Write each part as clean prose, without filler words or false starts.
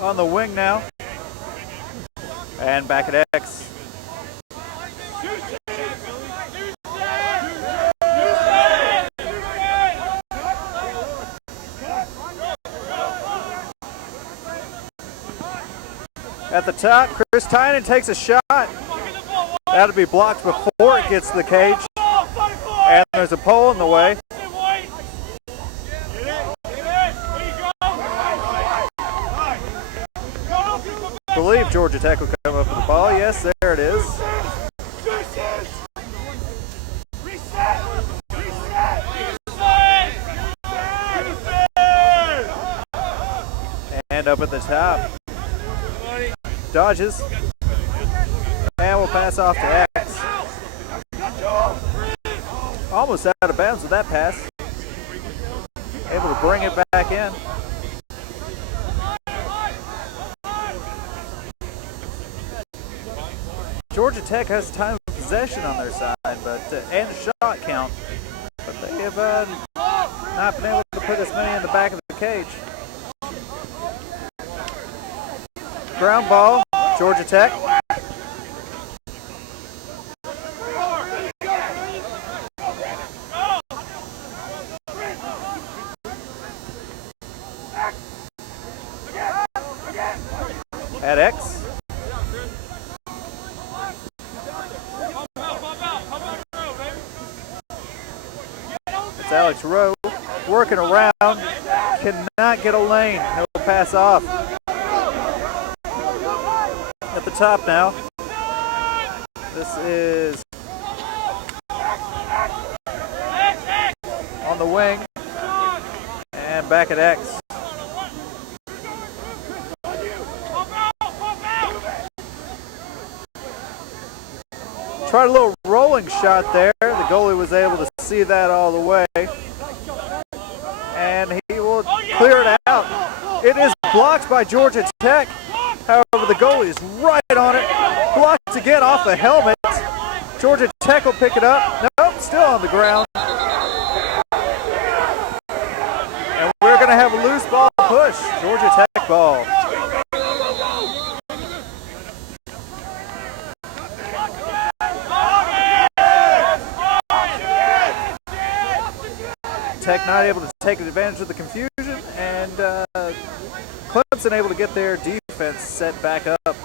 on the wing now. And back at X. At the top, Chris Tynan takes a shot. That'll be blocked before it gets to the cage. And there's a pole in the way. I believe Georgia Tech will come up with the ball. Yes, there it is. And up at the top. Dodges. And we'll pass off to X. Almost out of bounds with that pass. Able to bring it back in. Georgia Tech has time of possession on their side, but and a shot count, but they have not been able to put as many in the back of the cage. Ground ball, Georgia Tech. At X. It's Alex Rowe working around, cannot get a lane, he'll pass off. At the top now, this is on the wing, and back at X. Tried a little rolling shot there. The goalie was able to see that all the way. And he will clear it out. It is blocked by Georgia Tech. However, the goalie is right on it. Blocked again off the helmet. Georgia Tech will pick it up. Nope, still on the ground. And we're going to have a loose ball push. Georgia Tech ball. Tech not able to take advantage of the confusion, and Clemson able to get their defense set back up.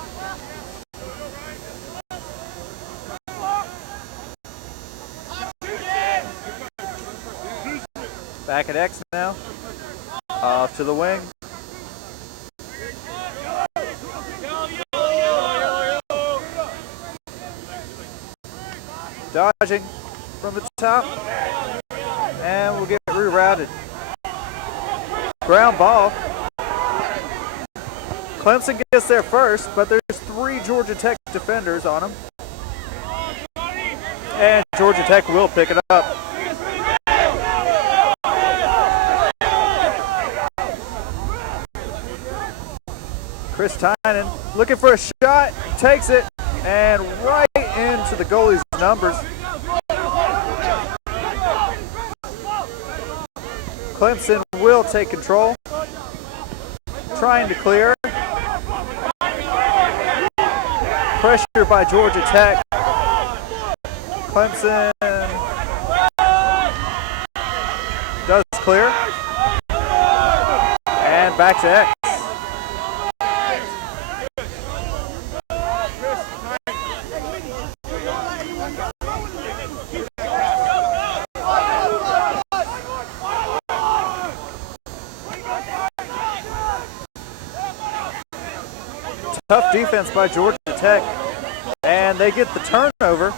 Back at X now. Off to the wing. Dodging from the top. And we'll get rerouted. Ground ball. Clemson gets there first, but there's 3 Georgia Tech defenders on them. And Georgia Tech will pick it up. Chris Tynan looking for a shot, takes it, and right into the goalie's numbers. Clemson will take control. Trying to clear. Pressure by Georgia Tech. Clemson does clear. And back to X. Tough defense by Georgia Tech, and they get the turnover.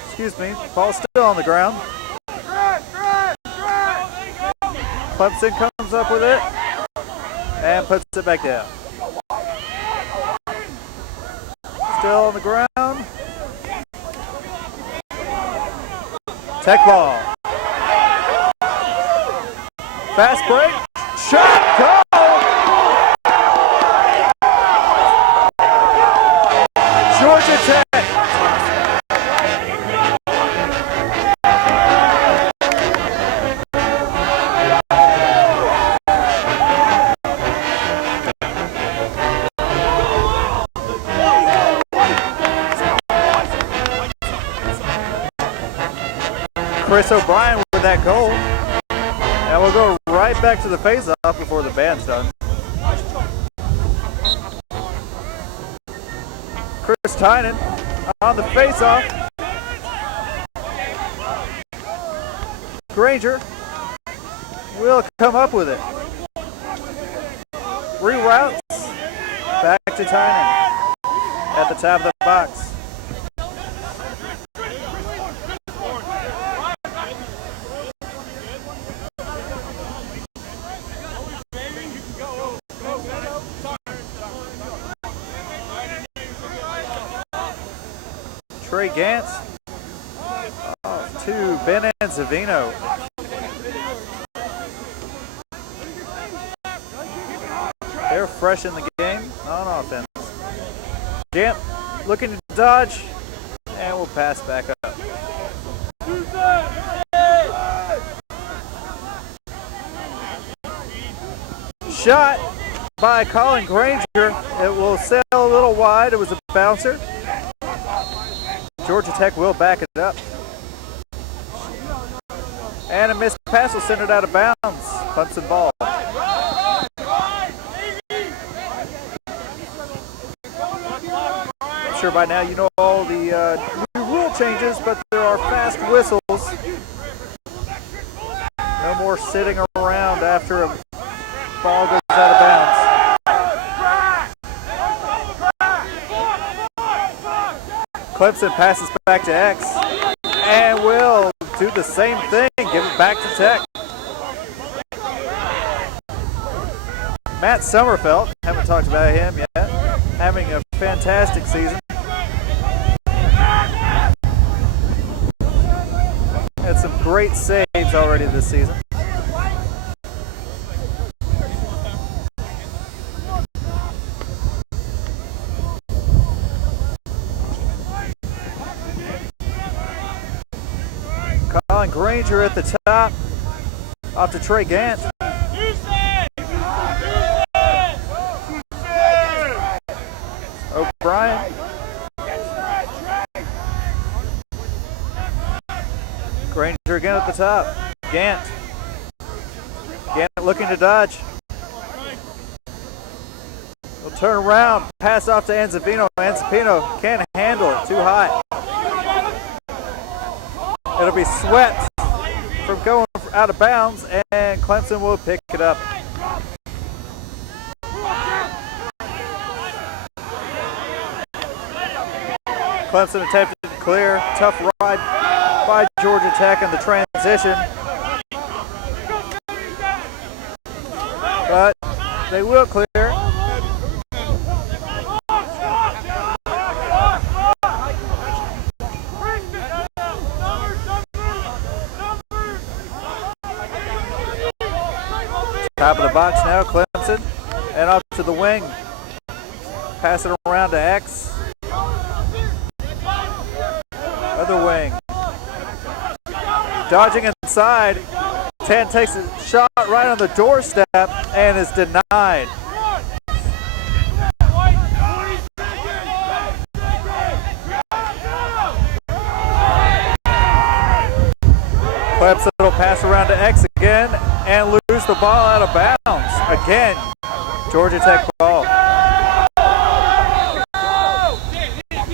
Excuse me, ball still on the ground. Clemson comes up with it and puts it back down. Still on the ground. Tech ball. Fast break. Shot. Goal. Georgia Tech. Chris O'Brien with that goal. And we'll go right back to the face-off before the band's done. Chris Tynan on the face-off. Granger will come up with it. Reroutes back to Tynan at the top of the box. Trey Gantz to Ben Anzavino. They're fresh in the game on offense. Gant looking to dodge, and we'll pass back up. Shot by Colin Granger. It will sail a little wide. It was a bouncer. Georgia Tech will back it up. And a missed pass will send it out of bounds. Clemson ball. I'm sure by now you know all the new rule changes, but there are fast whistles. No more sitting around after a ball goes out of bounds. Clemson passes back to X and will do the same thing, give it back to Tech. Matt Sommerfeld, haven't talked about him yet, having a fantastic season. Had some great saves already this season. Colin Granger at the top, off to Trey Gant. O'Brien. Granger again at the top. Gant. Gant looking to dodge. We'll turn around, pass off to Anzavino. Anzavino can't handle it, too high. It'll be swept from going out of bounds, and Clemson will pick it up. Clemson attempted to clear. Tough ride by Georgia Tech in the transition. But they will clear. Top of the box now, Clemson. And off to the wing. Pass it around to X. Other wing. Dodging inside. Tan takes a shot right on the doorstep and is denied. Clemson will pass around to X again and lose the ball out of bounds. Again, Georgia Tech ball.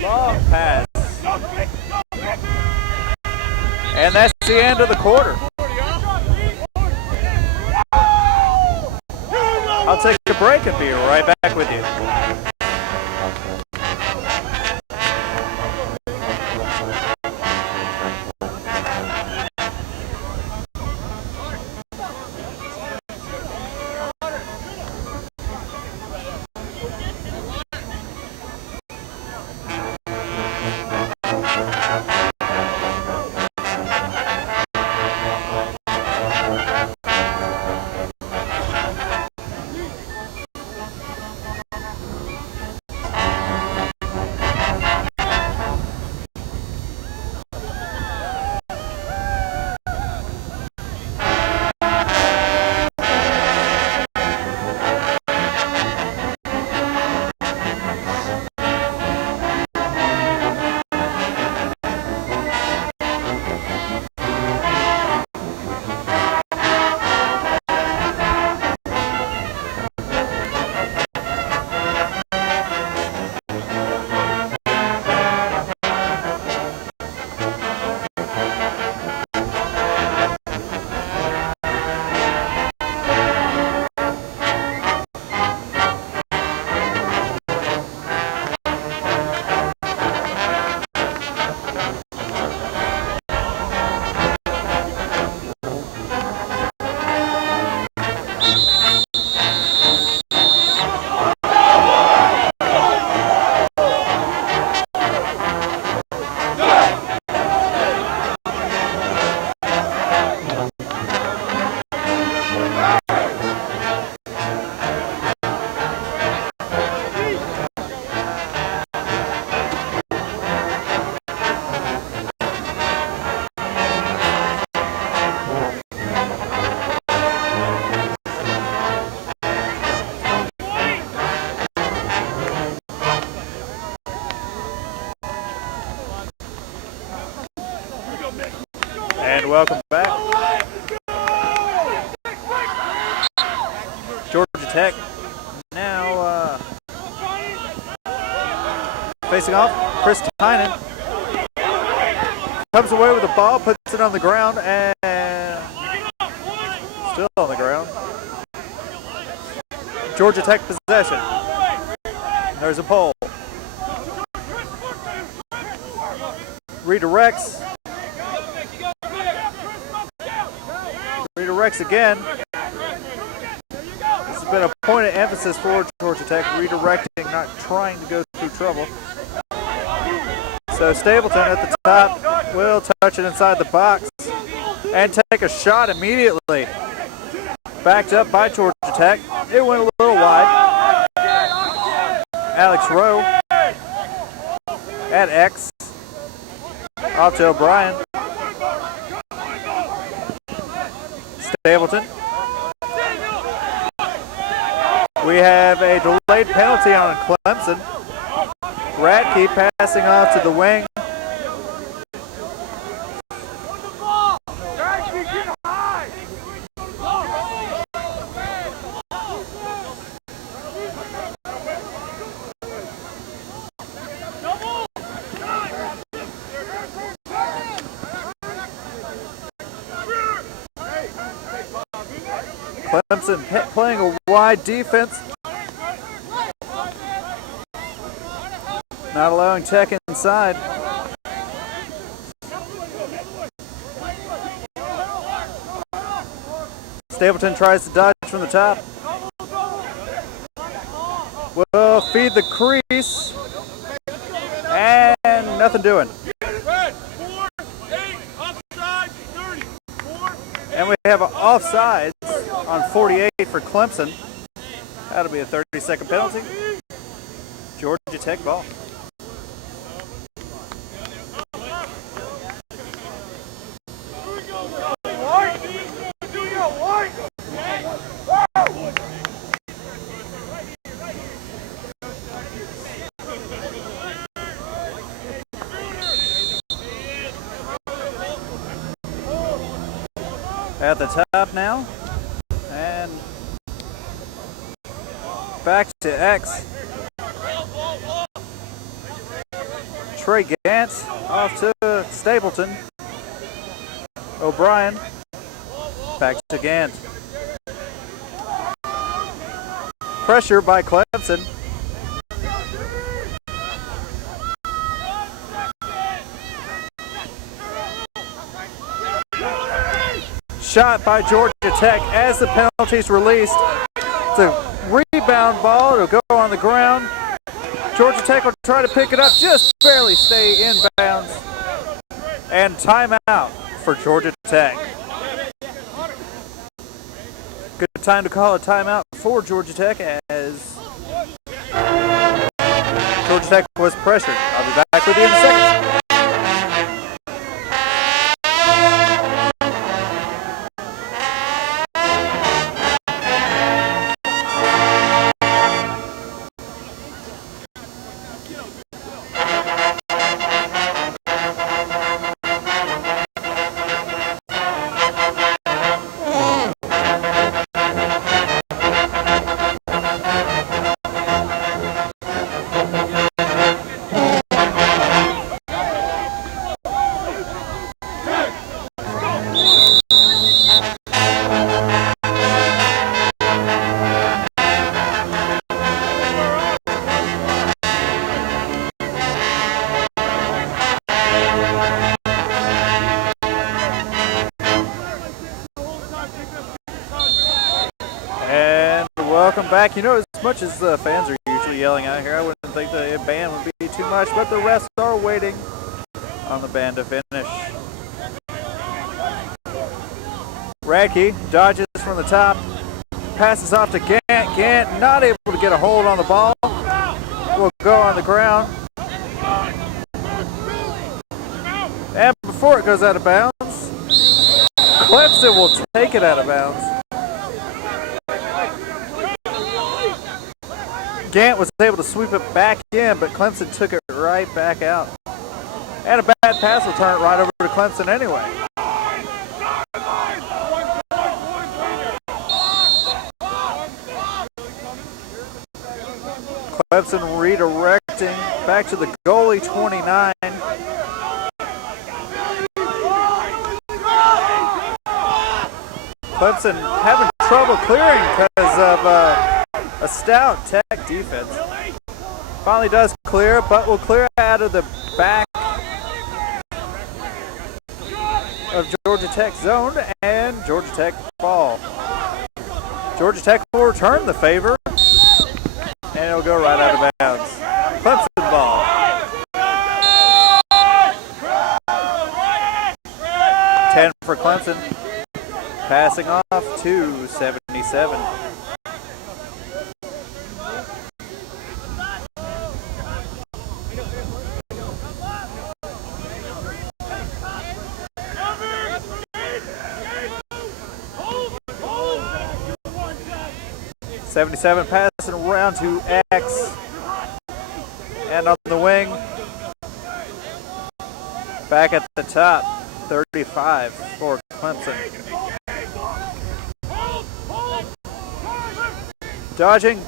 Long pass. And that's the end of the quarter. I'll take a break and be right back with you. And welcome back. Georgia Tech now facing off. Chris Tynan comes away with the ball, puts it on the ground, and still on the ground. Georgia Tech possession. There's a pole. Redirects. Redirects again. This has been a point of emphasis for Georgia Tech, redirecting, not trying to go through trouble. So Stapleton at the top will touch it inside the box and take a shot immediately. Backed up by Georgia Tech. It went a little wide. Alex Rowe at X. Off to O'Brien. Stapleton. We have a delayed penalty on Clemson. Radke passing off to the wing. Clemson playing a wide defense. Not allowing Tech inside. Stapleton tries to dodge from the top. Will feed the crease. And nothing doing. And we have an offsides on 48 for Clemson. That'll be a 30-second penalty. Georgia Tech ball. At the top now, and back to X. Trey Gantz off to Stapleton. O'Brien back to Gantz. Pressure by Clemson. Shot by Georgia Tech as the penalty's released. It's a rebound ball. It'll go on the ground. Georgia Tech will try to pick it up, just barely stay inbounds. And timeout for Georgia Tech. Good time to call a timeout for Georgia Tech as Georgia Tech was pressured. I'll be back with you in a second. Welcome back. You know, as much as the fans are usually yelling out here, I wouldn't think the band would be too much, but the refs are waiting on the band to finish. Radke dodges from the top, passes off to Gant. Gant not able to get a hold on the ball. Will go on the ground. And before it goes out of bounds, Clemson will take it out of bounds. Gant was able to sweep it back in, but Clemson took it right back out. And a bad pass will turn it right over to Clemson anyway. Clemson redirecting back to the goalie, 29. Clemson having trouble clearing because of a stout Tech defense. Finally does clear, but will clear out of the back of Georgia Tech zone, and Georgia Tech ball. Georgia Tech will return the favor, and it'll go right out of bounds. Clemson ball. 10 for Clemson. Passing off to 77. Passing around to X. And on the wing. Back at the top. 35 for Clemson. Dodging.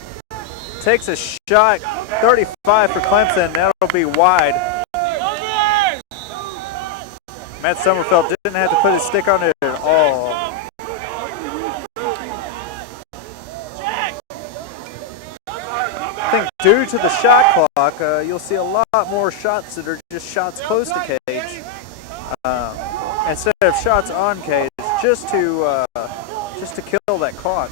Takes a shot. 35 for Clemson. That'll be wide. Matt Sommerfeld didn't have to put his stick on it at all. I think due to the shot clock, you'll see a lot more shots that are just shots close to cage instead of shots on cage, just to kill that clock.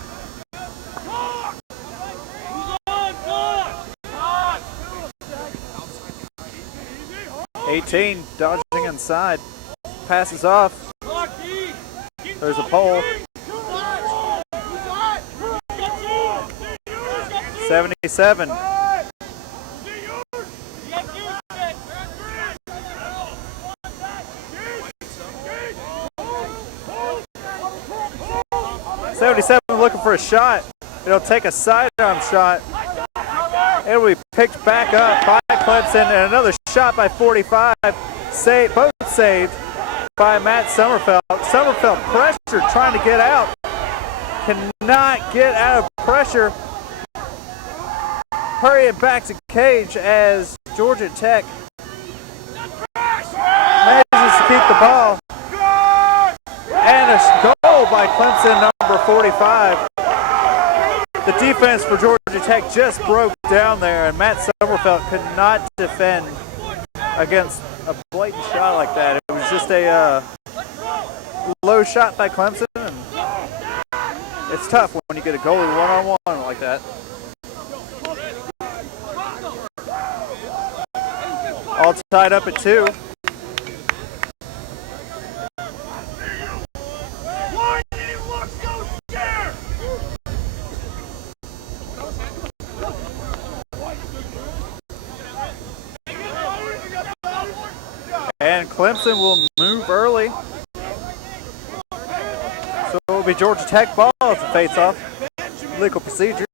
(18) dodging inside, passes off. There's a pole. 77. Looking for a shot. It'll take a sidearm shot. It will be picked back up by Clemson, and another shot by 45. Both saved by Matt Sommerfeld. Sommerfeld pressured, trying to get out. Cannot get out of pressure. Hurrying back to cage as Georgia Tech manages to keep the ball. And a goal by Clemson, number 45. The defense for Georgia Tech just broke down there, and Matt Sommerfeld could not defend against a blatant shot like that. It was just a low shot by Clemson, and it's tough when you get a goalie one-on-one like that. All tied up at 2. And Clemson will move early. So it will be Georgia Tech ball as a face-off. Legal procedure.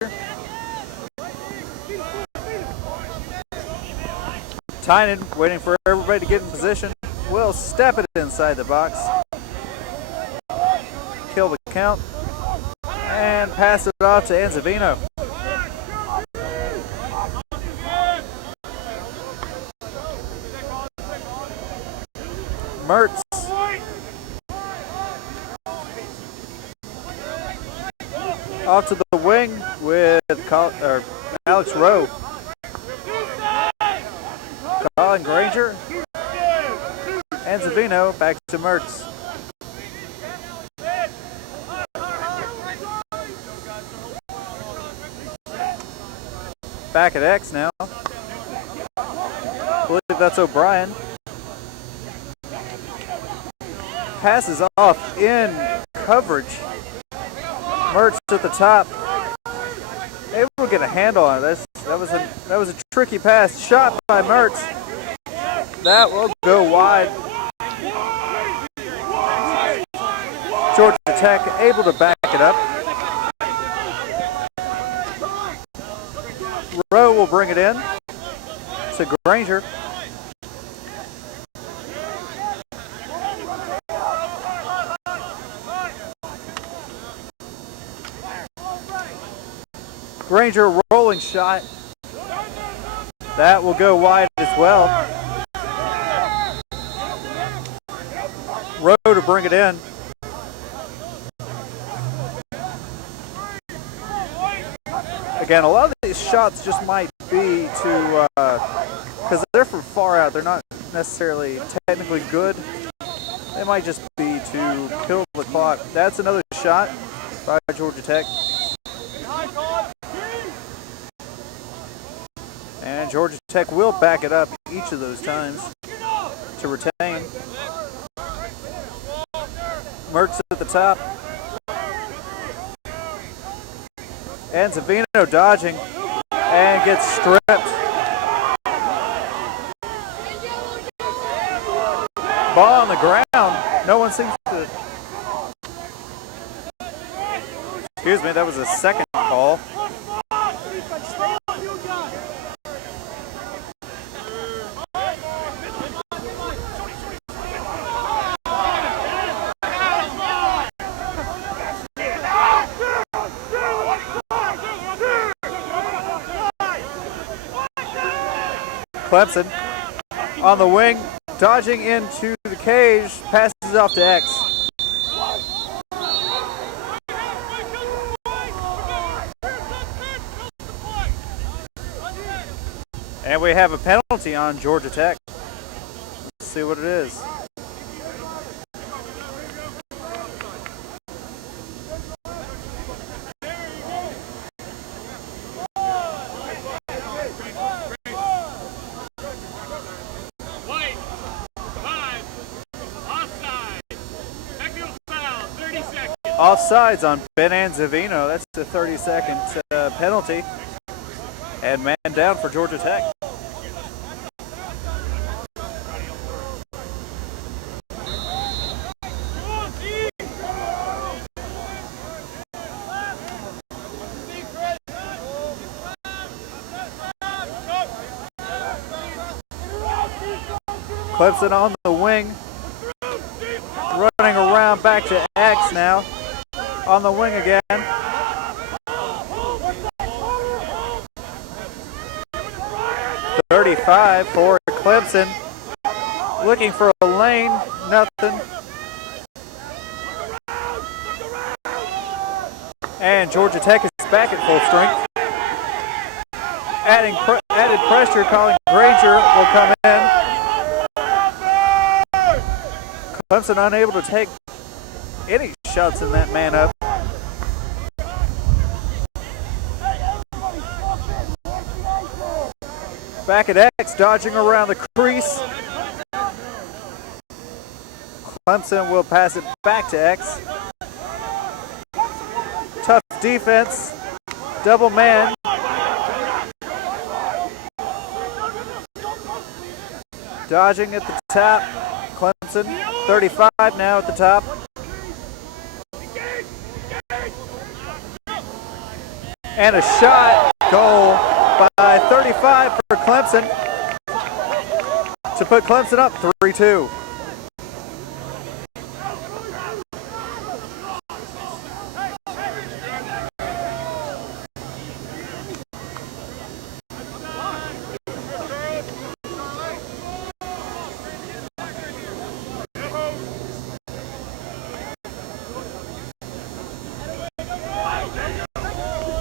Tynan, waiting for everybody to get in position, will step it inside the box. Kill the count. And pass it off to Anzavino. Mertz. Off to the wing with Alex Rowe. Colin Granger. And Zavino back to Mertz. Back at X now. I believe that's O'Brien. Passes off in coverage. Mertz at the top. Able to get a handle on it. That was a tricky pass. Shot by Mertz. That will go wide. Georgia Tech able to back it up. Rowe will bring it in to Granger. Granger rolling shot. That will go wide as well. Rowe to bring it in. Again, a lot of these shots just might be to, because they're from far out, they're not necessarily technically good. They might just be to kill the clock. That's another shot by Georgia Tech. And Georgia Tech will back it up each of those times to retain. Mertz at the top. And Zavino dodging and gets stripped. Ball on the ground. No one seems to. Excuse me, that was a second call. Clemson on the wing, dodging into the cage, passes off to X. And we have a penalty on Georgia Tech. Let's see what it is. Offsides on Ben Zavino. That's the 30-second penalty. And man down for Georgia Tech. Clemson on the wing. Running around back to X now. On the wing again. .35 for Clemson. Looking for a lane, nothing. And Georgia Tech is back at full strength. Added pressure, Colin Granger will come in. Clemson unable to take any shots in that man up. Back at X, dodging around the crease. Clemson will pass it back to X. Tough defense, double man. Dodging at the top, Clemson, 35 now at the top. And a shot, goal by 35 for Clemson to put Clemson up 3-2.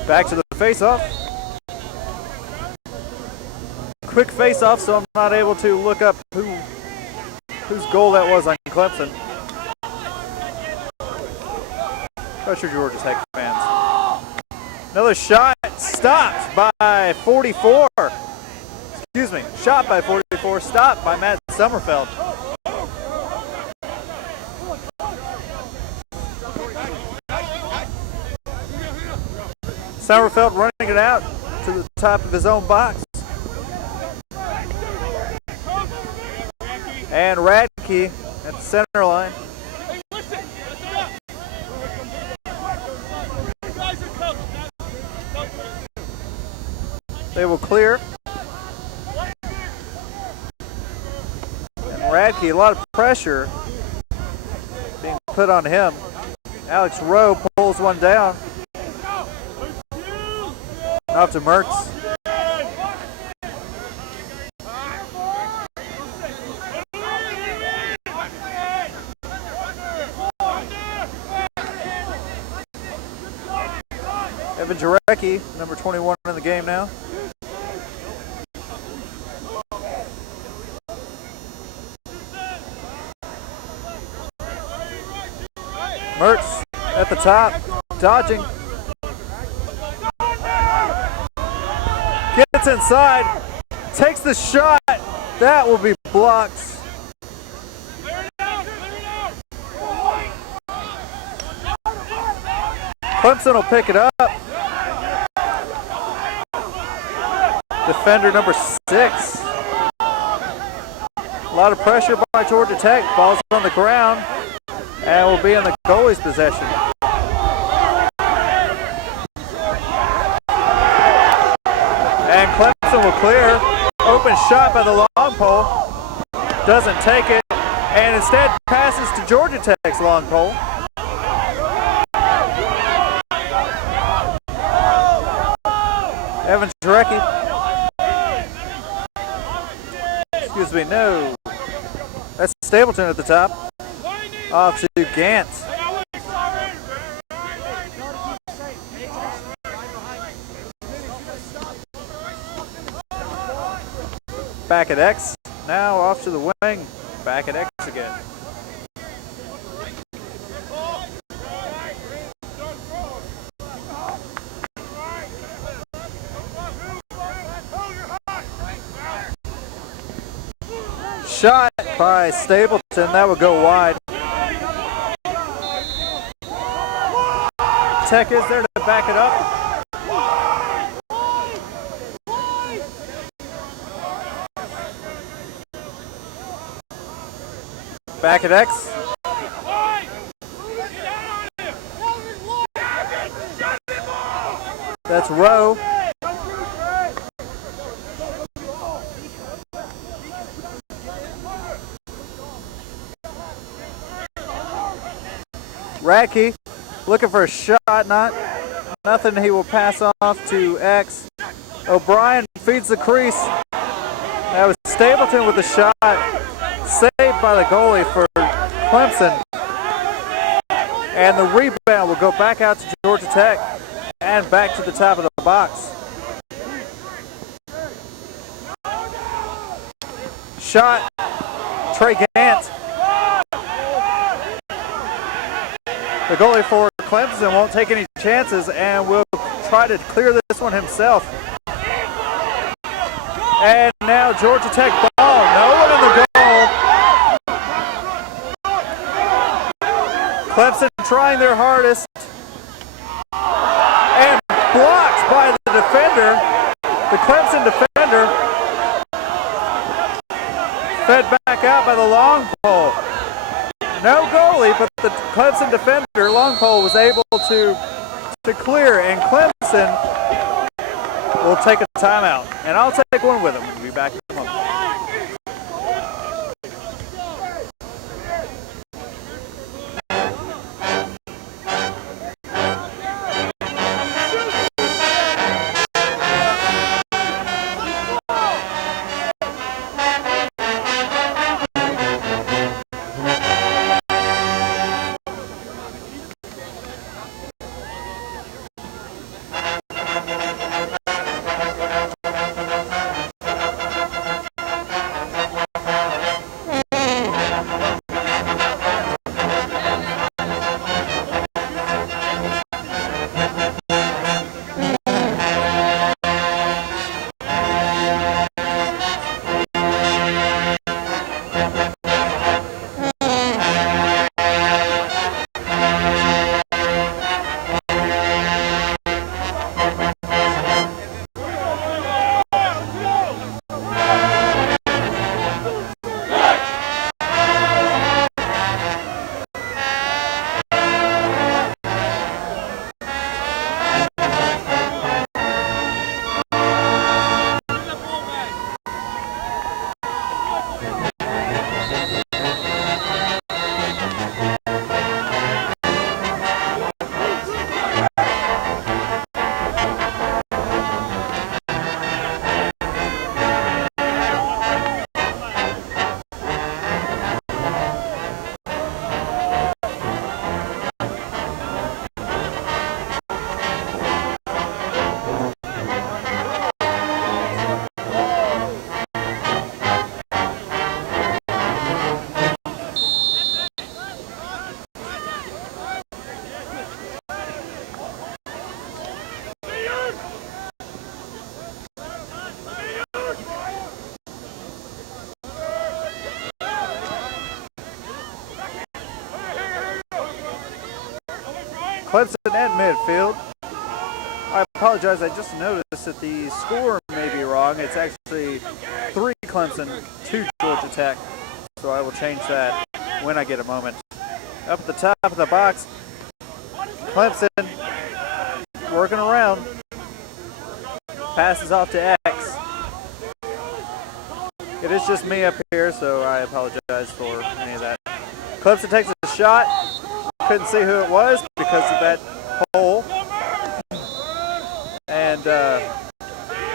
Back to the face-off. Quick face-off, so I'm not able to look up whose goal that was on Clemson. Pressure Georgia Tech fans. Another shot stopped by 44. Excuse me, shot by 44, stopped by Matt Sommerfeld. Sommerfeld running it out to the top of his own box. And Radke at the center line. They will clear. And Radke, a lot of pressure being put on him. Alex Rowe pulls one down. Off to Mertz. Jarecki, number 21 in the game now. Mertz at the top, dodging. Gets inside, takes the shot. That will be blocked. Clemson will pick it up. Defender number 6. A lot of pressure by Georgia Tech. Ball's on the ground and will be in the goalie's possession. And Clemson will clear. Open shot by the long pole. Doesn't take it and instead passes to Georgia Tech's long pole. Evan Jarecki. Excuse me, no. That's Stapleton at the top. Off to Gantz. Back at X. Now off to the wing. Back at X again. Shot by Stapleton, that would go wide. Tech is there to back it up. Back at X. That's Rowe. Radke looking for a shot, nothing. He will pass off to X. O'Brien feeds the crease. That was Stapleton with the shot. Saved by the goalie for Clemson. And the rebound will go back out to Georgia Tech and back to the top of the box. Shot, Trey Gant. The goalie for Clemson won't take any chances and will try to clear this one himself. And now Georgia Tech ball. No one in the goal. Clemson trying their hardest. And blocked by the defender. The Clemson defender. Fed back out by the long pole. No goalie, but the Clemson defender, long pole, was able to clear, and Clemson will take a timeout. And I'll take one with them. We'll be back in a moment. Clemson at midfield. I apologize, I just noticed that the score may be wrong. It's actually 3 Clemson, 2 Georgia Tech. So I will change that when I get a moment. Up at the top of the box, Clemson working around. Passes off to X. It is just me up here, so I apologize for any of that. Clemson takes a shot. Couldn't see who it was because of that hole. And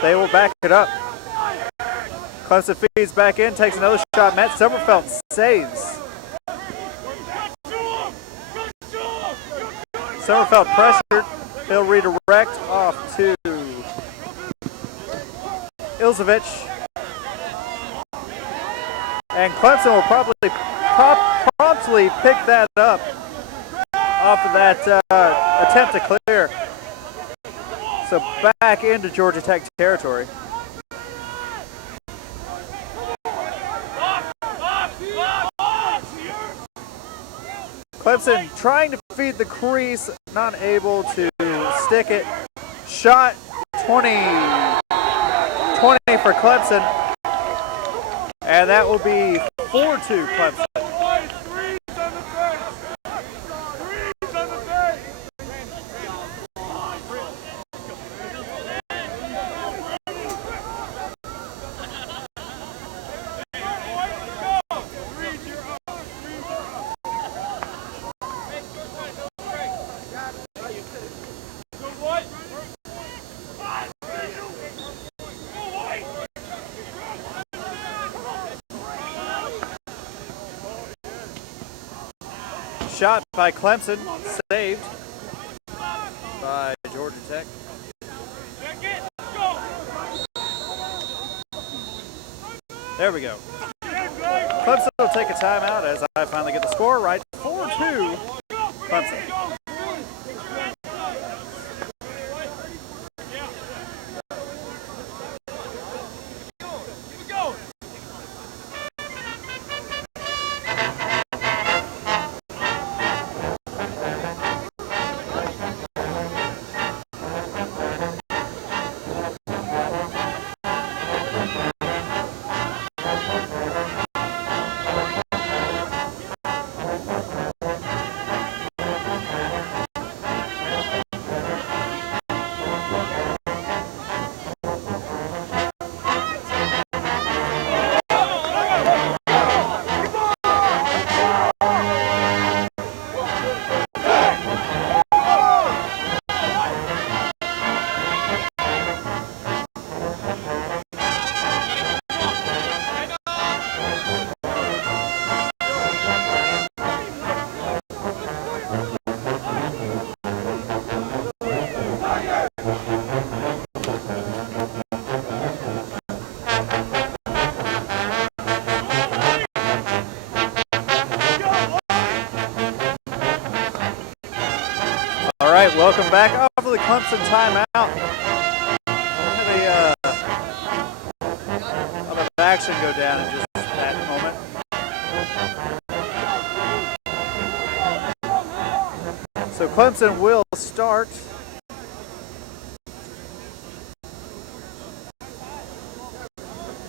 they will back it up. Clemson feeds back in, takes another shot. Matt Sommerfeld saves. Sommerfeld pressured. He'll redirect off to Ilzevich. And Clemson will probably promptly pick that up off of that attempt to clear. So back into Georgia Tech territory. Clemson trying to feed the crease, not able to stick it. Shot 20 for Clemson. And that will be 4-2 Clemson. Shot by Clemson, saved by Georgia Tech. There we go. Clemson will take a timeout as I finally get the score right. 4-2 Clemson. Welcome back off of the Clemson timeout. Had a lot of action go down in just that moment. So Clemson will start.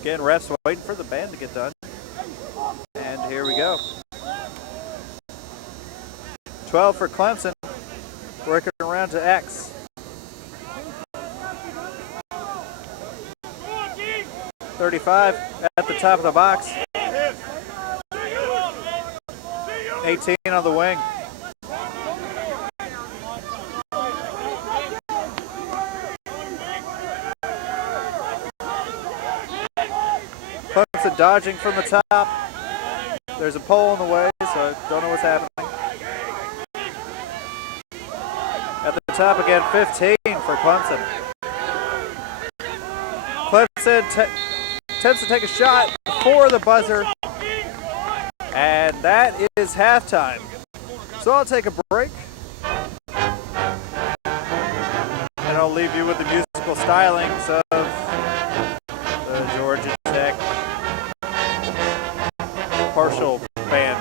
Again, refs waiting for the band to get done. And here we go. 12 for Clemson. Working around to X. .35 at the top of the box. 18 on the wing. Clemson dodging from the top. There's a pole in the way, so I don't know what's happening. At the top again, 15 for Clemson. Clemson attempts to take a shot for the buzzer. And that is halftime. So I'll take a break. And I'll leave you with the musical stylings of the Georgia Tech partial band.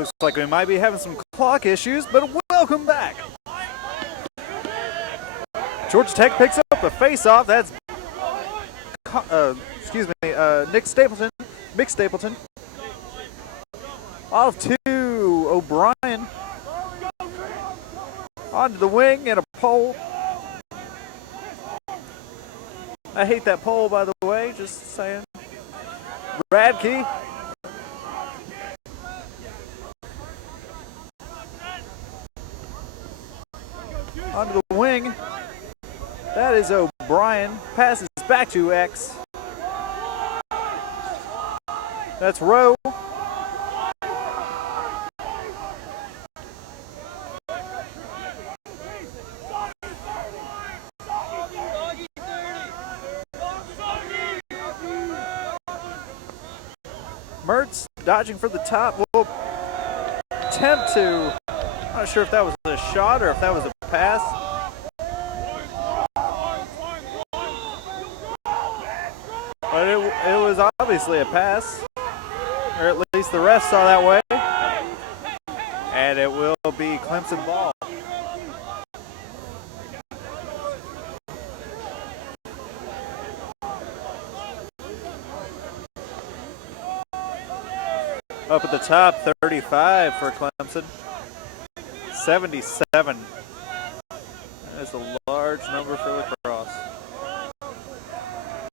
Looks like we might be having some clock issues, but welcome back. Georgia Tech picks up a face-off. That's, Nick Stapleton. Mick Stapleton. Off to O'Brien. Onto the wing and a pole. I hate that pole, by the way, just saying. Radke. Onto the wing. That is O'Brien. Passes back to X. That's Rowe. Mertz dodging for the top. Will attempt to, not sure if that was a shot or if that was a pass. But it was obviously a pass, or at least the refs saw that way. And it will be Clemson ball. Up at the top, 35 for Clemson. 77. That's a large number for Lacrosse.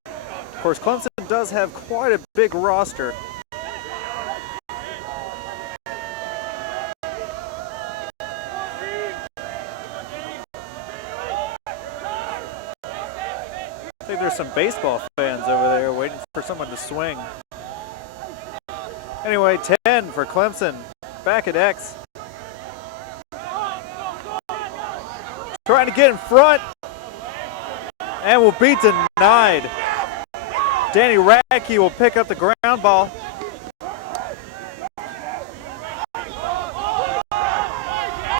Of course, Clemson does have quite a big roster. I think there's some baseball fans over there waiting for someone to swing. Anyway, 10 for Clemson. Back at X. Trying to get in front. And will be denied. Danny Radke will pick up the ground ball.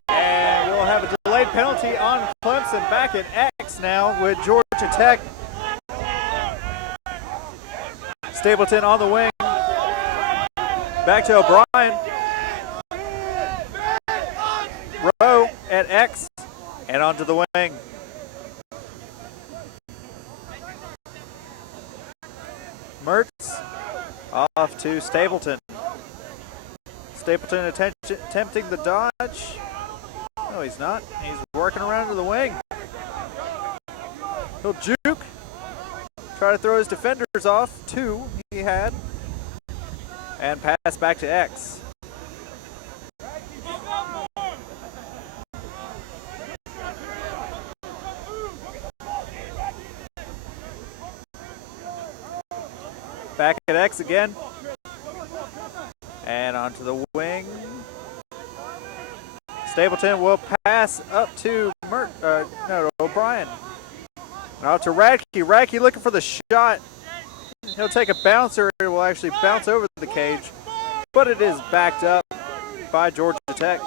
And we'll have a delayed penalty on Clemson. Back at X now with Georgia Tech. Stapleton on the wing. Back to O'Brien. Rowe at X and onto the wing. Mertz off to Stapleton. Stapleton attempting the dodge. No, he's not. He's working around to the wing. He'll juke. Try to throw his defenders off. 2 he had. And pass back to X. Back at X again. And onto the wing. Stapleton will pass up to O'Brien. Now to Radke. Radke looking for the shot. He'll take a bouncer. It will actually bounce over the cage. But it is backed up by Georgia Tech.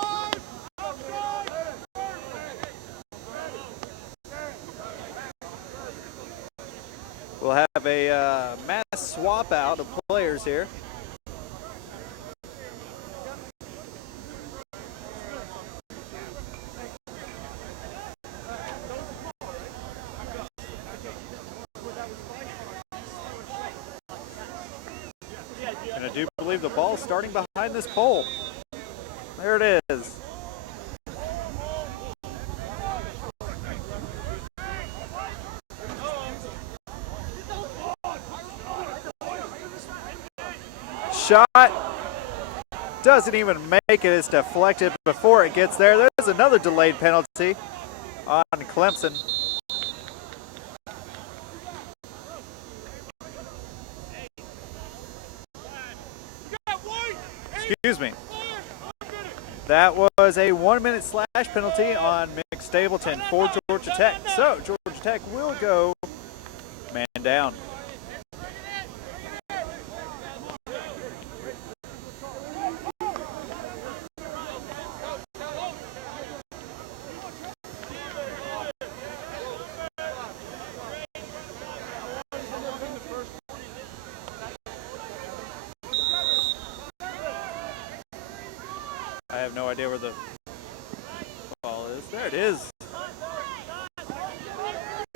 We'll have a mass swap out of players here. And I do believe the ball is starting behind this pole. There it is. Shot doesn't even make it. It's deflected before it gets there. There's another delayed penalty on Clemson. Excuse me. That was a 1-minute slash penalty on Mick Stapleton for Georgia Tech. So Georgia Tech will go man down. have no idea where the ball is. There it is.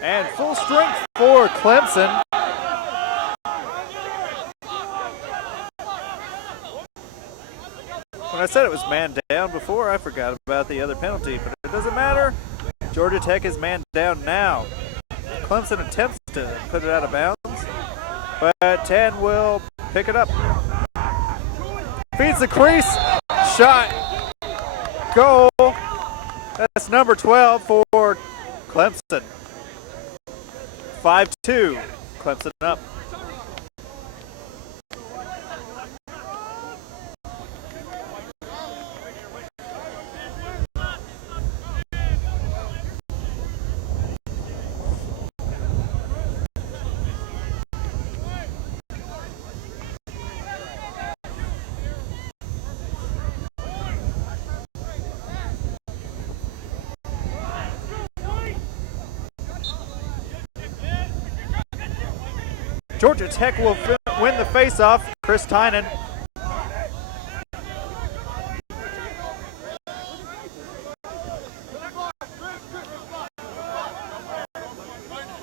And full strength for Clemson. When I said it was man down before, I forgot about the other penalty, but it doesn't matter. Georgia Tech is man down now. Clemson attempts to put it out of bounds, but 10 will pick it up. Feeds the crease, shot, goal. That's number 12 for Clemson. 5-2, Clemson up. Georgia Tech will win the faceoff. Chris Tynan.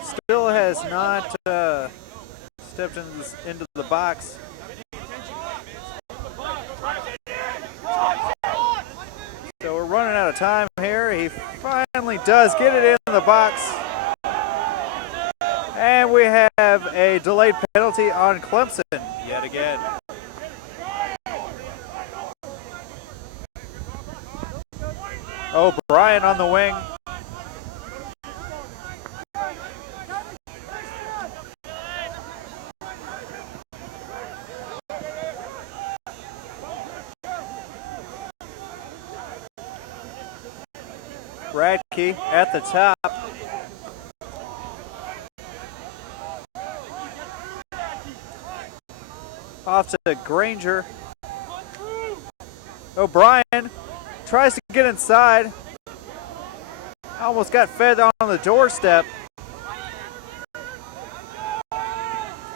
Still has not stepped into the box. So we're running out of time here. He finally does get it in the box. And we have a delayed penalty on Clemson yet again. O'Brien on the wing. Radke at the top. Off to Granger. O'Brien tries to get inside. Almost got fed on the doorstep.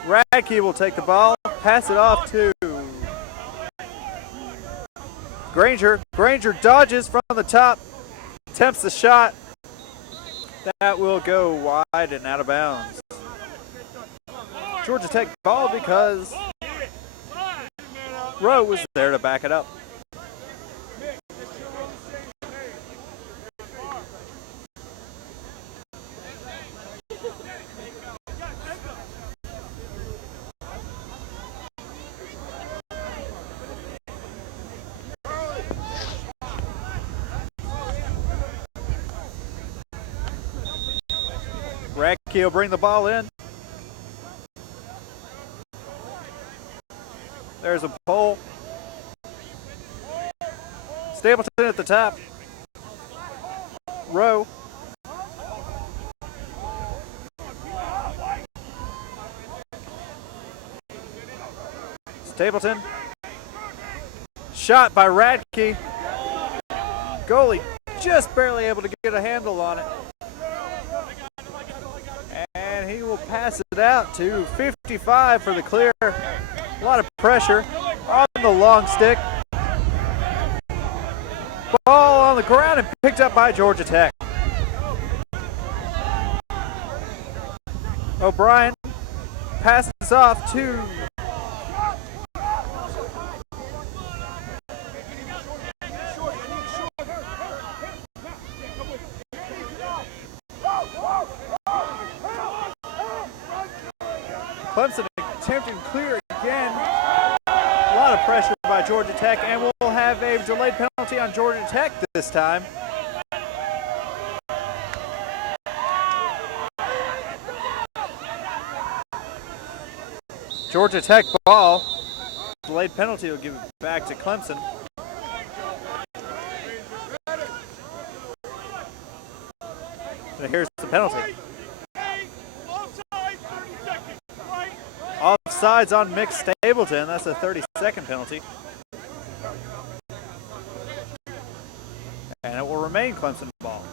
Radke will take the ball, pass it off to Granger. Granger dodges from the top, attempts the shot. That will go wide and out of bounds. Georgia Tech ball because Rowe was there to back it up. Radke will bring the ball in. There's a pole. Stapleton at the top. Rowe. Stapleton. Shot by Radke. Goalie just barely able to get a handle on it. And he will pass it out to 55 for the clear. A lot of pressure on the long stick. Ball on the ground and picked up by Georgia Tech. O'Brien passes off to Clemson attempting clear again. A lot of pressure by Georgia Tech, and we'll have a delayed penalty on Georgia Tech this time. Georgia Tech ball. Delayed penalty will give it back to Clemson. And here's the penalty. Offsides on Mick Stapleton. That's a 30-second penalty. And it will remain Clemson ball.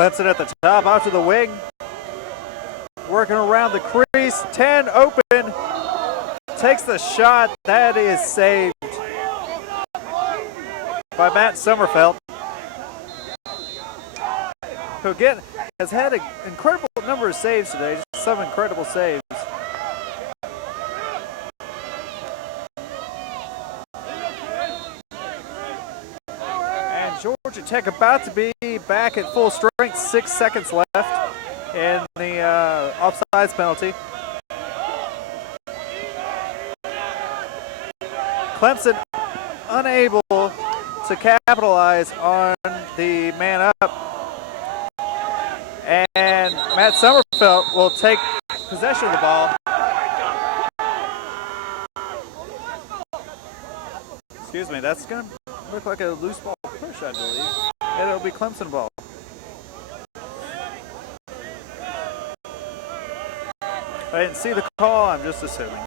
Clemson at the top, out to the wing. Working around the crease, 10 open. Takes the shot, that is saved by Matt Sommerfeld, who again has had an incredible number of saves today, just some incredible saves. And Georgia Tech about to be back at full strength, 6 seconds left in the offsides penalty. Clemson unable to capitalize on the man up. And Matt Sommerfeld will take possession of the ball. Excuse me, that's going to look like a loose ball push, I believe. And it'll be Clemson ball. I didn't see the call, I'm just assuming.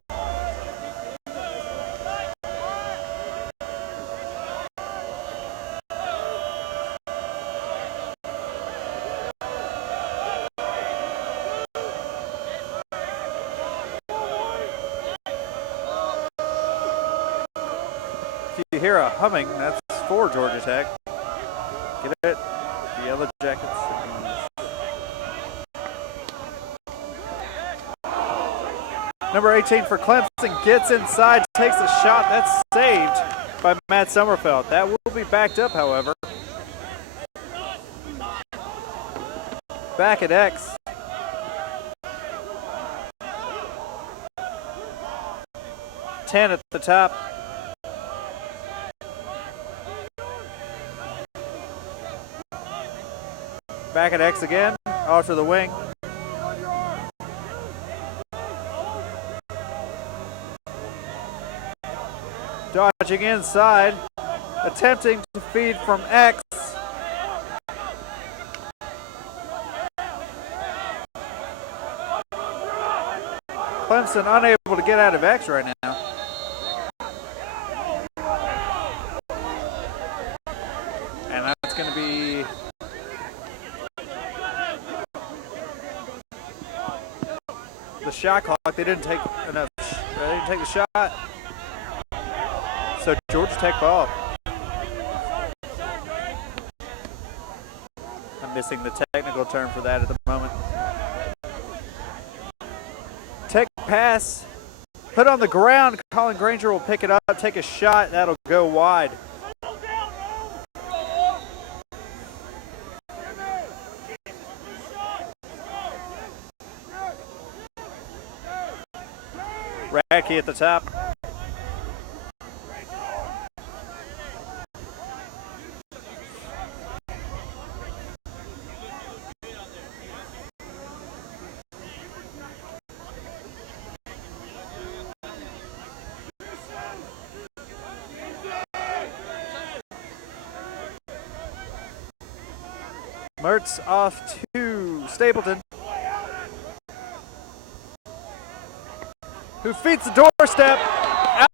If you hear a humming, that's for Georgia Tech. Get it? The Yellow Jackets. Number 18 for Clemson gets inside, takes a shot. That's saved by Matt Sommerfeld. That will be backed up, however. Back at X. Ten at the top. Back at X again, off to the wing. Dodging inside, attempting to feed from X. Clemson unable to get out of X right now. And that's going to be the shot clock. They didn't take enough. They didn't take the shot. So Georgia Tech ball. I'm missing the technical term for that at the moment. Tech pass, put on the ground. Colin Granger will pick it up, take a shot. That'll go wide. Radke at the top. Mertz off to Stapleton, who feeds the doorstep.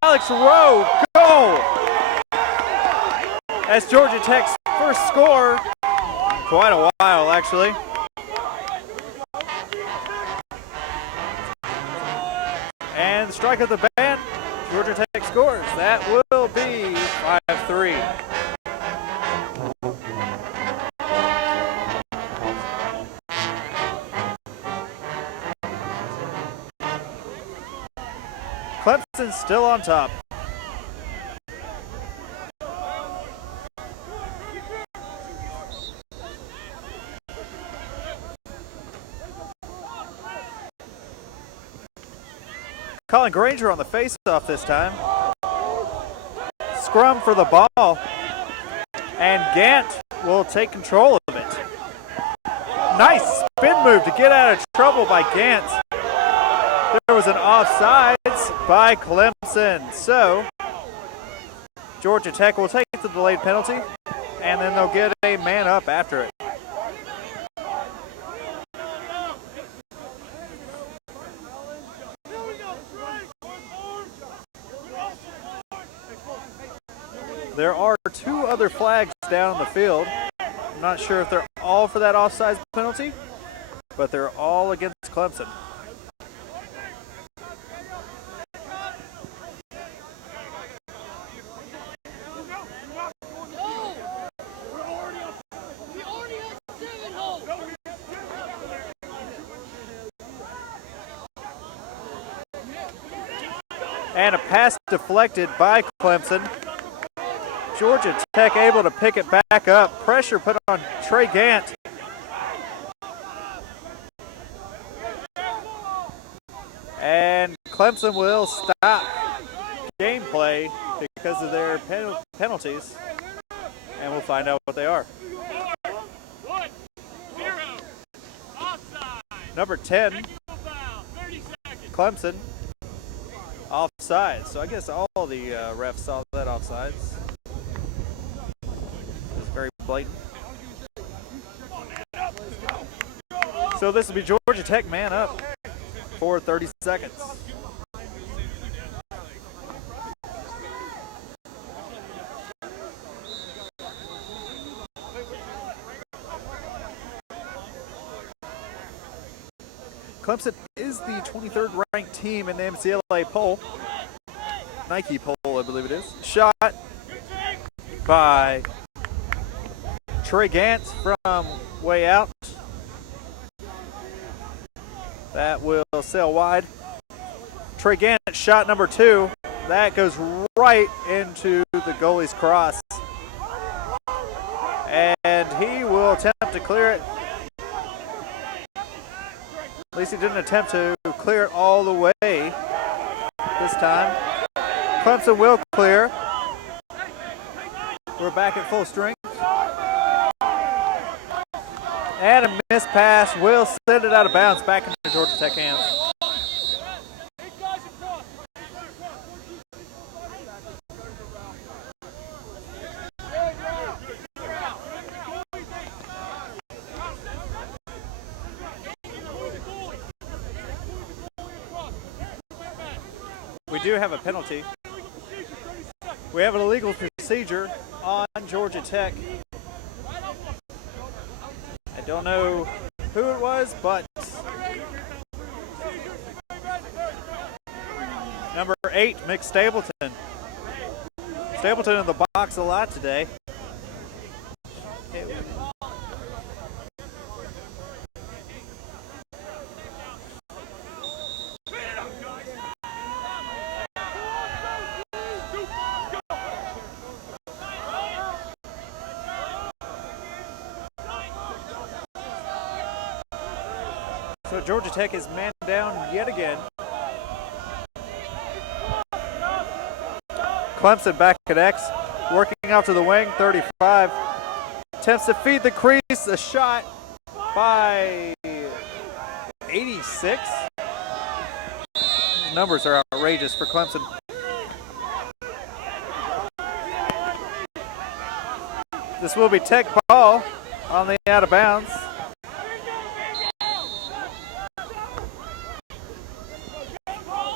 Alex Rowe, goal! That's Georgia Tech's first score in quite a while, actually. And strike of the band, Georgia Tech scores. That will be 5-3. Clemson still on top. Colin Granger on the face-off this time. Scrum for the ball. And Gant will take control of it. Nice spin move to get out of trouble by Gant. There was an offsides by Clemson. So Georgia Tech will take the delayed penalty, and then they'll get a man up after it. There are two other flags down on the field. I'm not sure if they're all for that offside penalty, but they're all against Clemson. And a pass deflected by Clemson. Georgia Tech able to pick it back up. Pressure put on Trey Gant. And Clemson will stop gameplay because of their penalties. And we'll find out what they are. Number 10, Clemson, offside. So I guess all the refs saw that offsides. It's very blatant. So this will be Georgia Tech man up for 30 seconds. Clemson is the 23rd ranked team in the NCAA poll. Nike poll, I believe it is. Shot by Trey Gant from way out. That will sail wide. Trey Gant, shot number 2. That goes right into the goalie's cross. And he will attempt to clear it. At least he didn't attempt to clear it all the way this time. Clemson will clear. We're back at full strength. And a missed pass will send it out of bounds back into Georgia Tech hands. We do have a penalty. We have an illegal procedure on Georgia Tech. I don't know who it was, but number 8, Mick Stapleton. Stapleton in the box a lot today. So Georgia Tech is man down yet again. Clemson back at X, working out to the wing, 35. Attempts to feed the crease, a shot by 86. Numbers are outrageous for Clemson. This will be Tech ball on the out of bounds.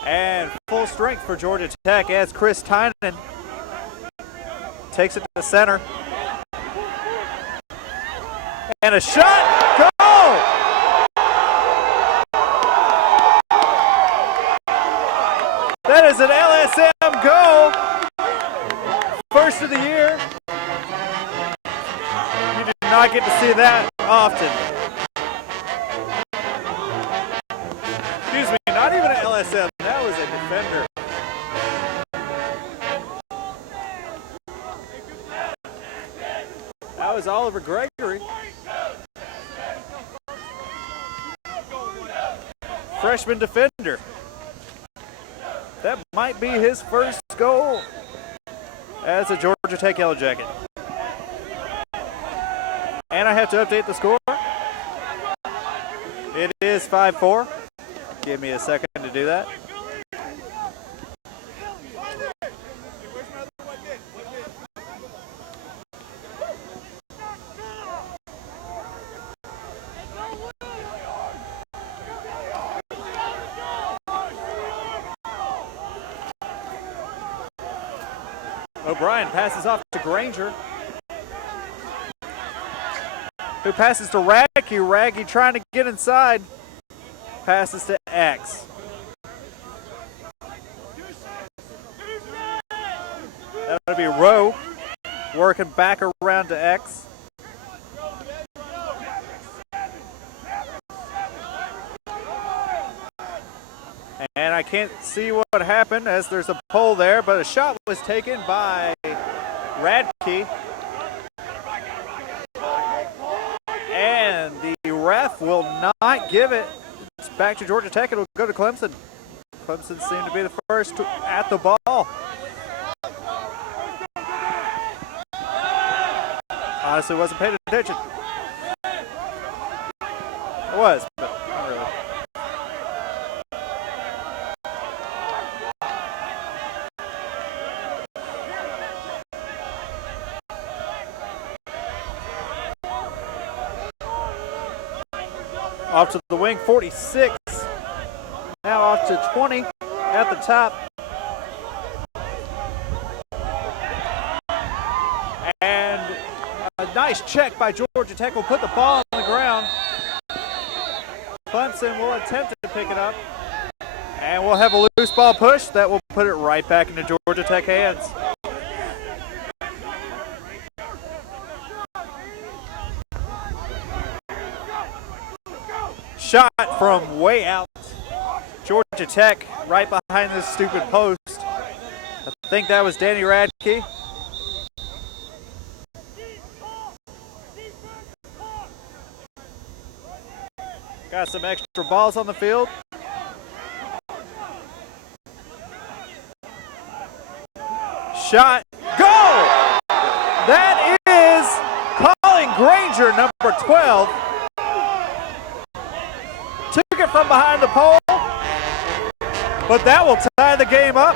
And full strength for Georgia Tech as Chris Tynan takes it to the center. And a shot, goal! That is an LSM goal. First of the year. You do not get to see that often. Excuse me, not even an LSM. That was a defender. That was Oliver Gregory. Freshman defender. That might be his first goal as a Georgia Tech Yellow Jacket. And I have to update the score. It is 5-4. Give me a second to do that. O'Brien passes off to Granger. who passes to Raggy. Raggy trying to get inside. Passes to X. That'll be Rowe working back around to X. And I can't see what happened as there's a pole there, but a shot was taken by Radke. And the ref will not give it. It's back to Georgia Tech. It'll go to Clemson. Clemson seemed to be the first at the ball. Honestly, wasn't paying attention. I was, but not really. Off to the wing, 46. Now off to 20 at the top. And a nice check by Georgia Tech will put the ball on the ground. Clemson will attempt to pick it up. And we'll have a loose ball push that will put it right back into Georgia Tech hands. Shot from way out. Georgia Tech right behind this stupid post. I think that was Danny Radke. Got some extra balls on the field. Shot. Goal! That is Colin Granger, number 12. Took it from behind the pole, but that will tie the game up.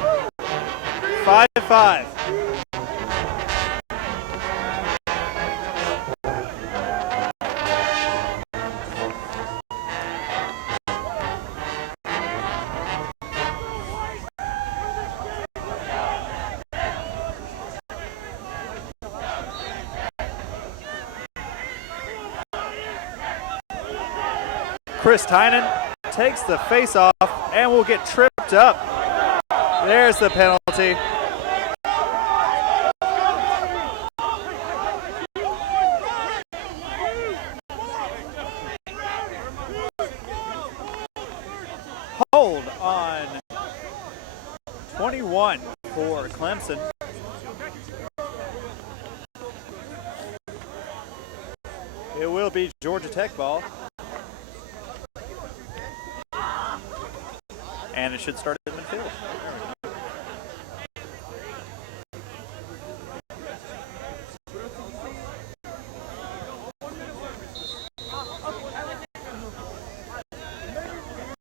5-5. Chris Tynan takes the face off and will get tripped up. There's the penalty. Hold on 21 for Clemson. It will be Georgia Tech ball. And it should start at midfield.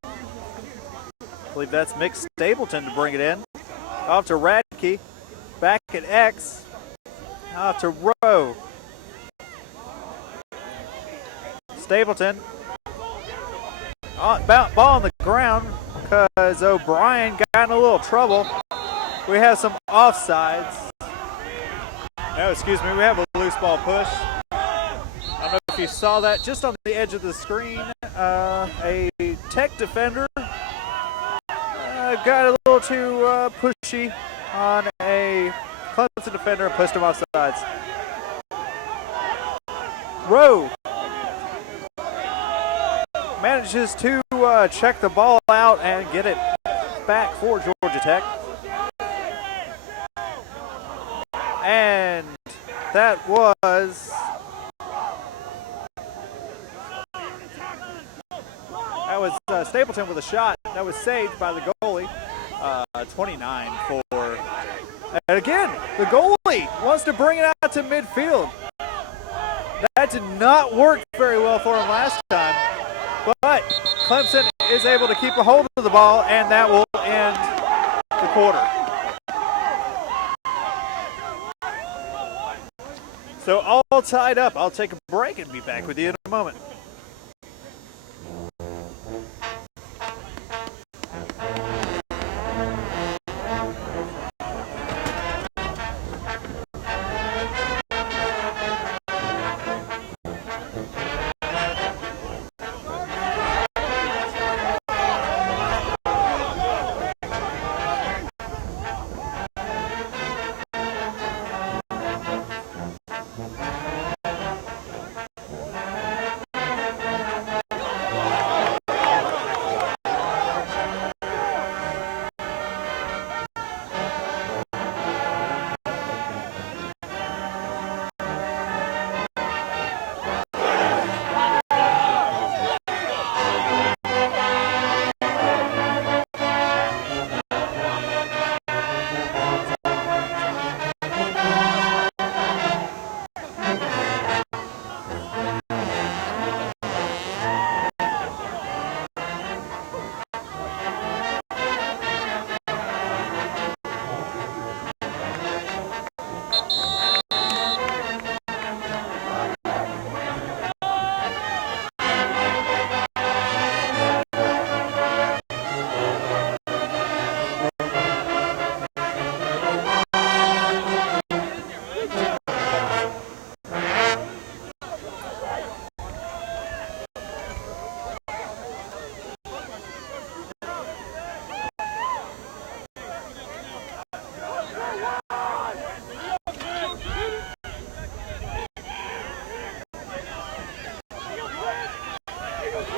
I believe that's Mick Stapleton to bring it in. Off to Radke. Back at X. Off to Rowe. Stapleton. Ball on the ground because O'Brien got in a little trouble. We have some offsides. No, excuse me, we have a loose ball push. I don't know if you saw that just on the edge of the screen. A Tech defender got a little too pushy on a Clemson defender and pushed him off sides. Rowe manages to check the ball out and get it back for Georgia Tech. And that was Stapleton with a shot. That was saved by the goalie. 29 for. And again, the goalie wants to bring it out to midfield. That did not work very well for him last time. But Clemson is able to keep a hold of the ball, and that will end the quarter. So all tied up. I'll take a break and be back with you in a moment.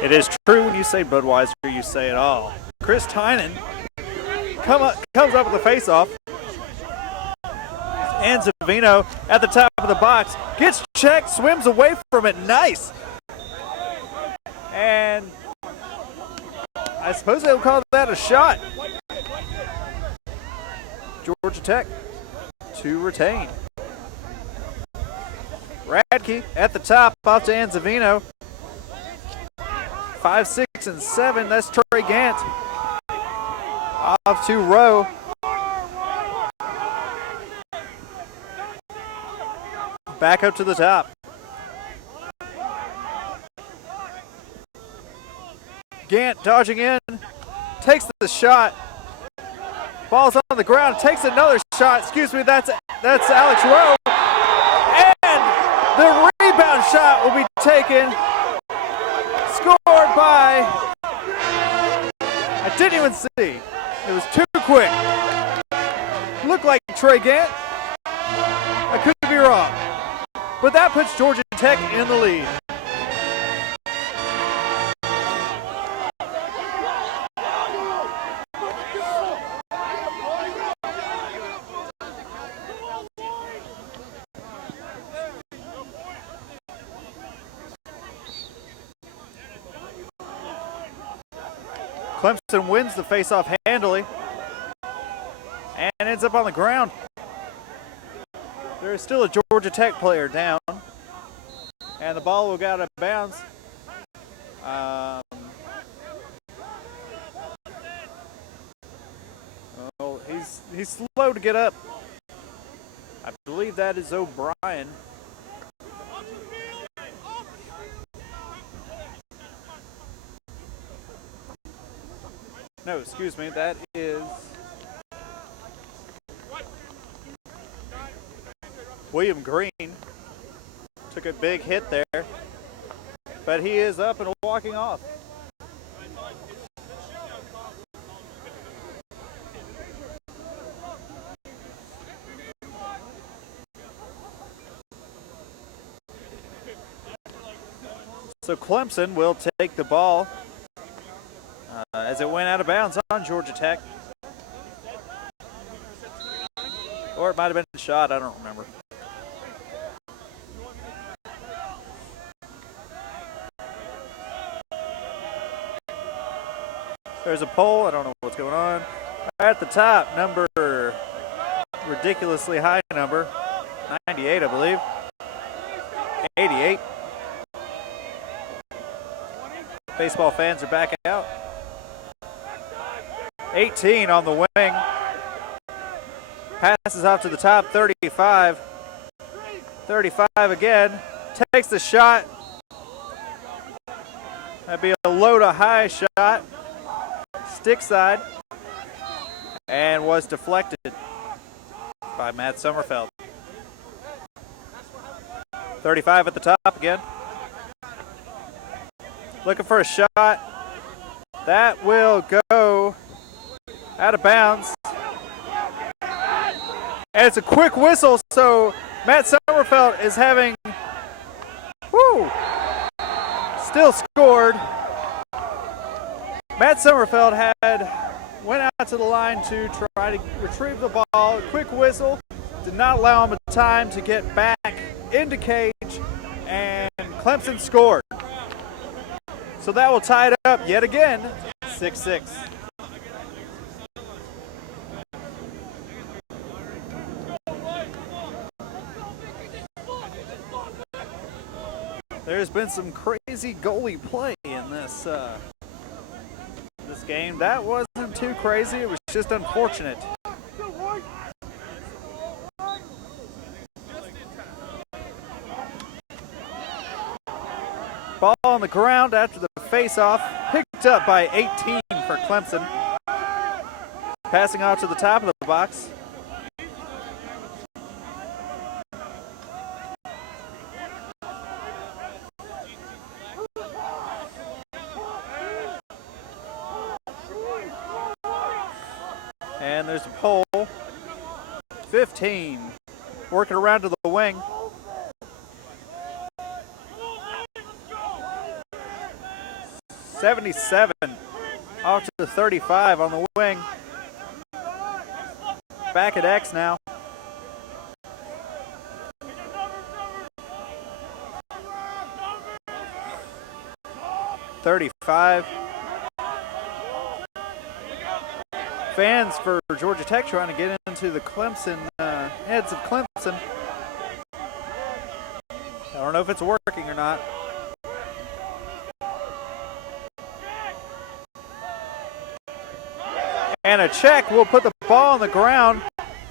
It is true when you say Budweiser, you say it all. Chris Tynan comes up with a face-off. And Zavino at the top of the box. Gets checked, swims away from it. Nice. And I suppose they'll call that a shot. Georgia Tech to retain. Radke at the top, off to Anzavino. 5, 6, and 7. That's Trey Gant. Off to Rowe. Back up to the top. Gant dodging in, takes the shot. Ball's on the ground, takes another shot. Excuse me, that's Alex Rowe. And the rebound shot will be taken. Scored by, I didn't even see. It was too quick. Looked like Trey Gant. I could be wrong. But that puts Georgia Tech in the lead. Clemson wins the faceoff handily and ends up on the ground. There is still a Georgia Tech player down, and the ball will go out of bounds. Well, he's slow to get up. I believe that is O'Brien. No, excuse me, that is William Green. Took a big hit there, but he is up and walking off. So Clemson will take the ball as it went out of bounds on Georgia Tech. Or it might have been a shot, I don't remember. There's a pole, I don't know what's going on. At the top, number, ridiculously high number, 98, I believe. 88. Baseball fans are back out. 18 on the wing. Passes off to the top, 35. 35 again. Takes the shot. That'd be a low to high shot. Stick side. And was deflected by Matt Sommerfeld. 35 at the top again. Looking for a shot. That will go out of bounds. And it's a quick whistle, so Matt Sommerfeld is having, still scored. Matt Sommerfeld went out to the line to try to retrieve the ball. Quick whistle, did not allow him time to get back into cage, and Clemson scored. So that will tie it up yet again, 6-6. There's been some crazy goalie play in this game. That wasn't too crazy, it was just unfortunate. Ball on the ground after the face-off, picked up by 18 for Clemson. Passing off to the top of the box. And there's a pole. 15. Working around to the wing. 77 off to the 35 on the wing. Back at X now. .35. Fans for Georgia Tech trying to get into the Clemson, heads of Clemson. I don't know if it's working or not. And a check will put the ball on the ground.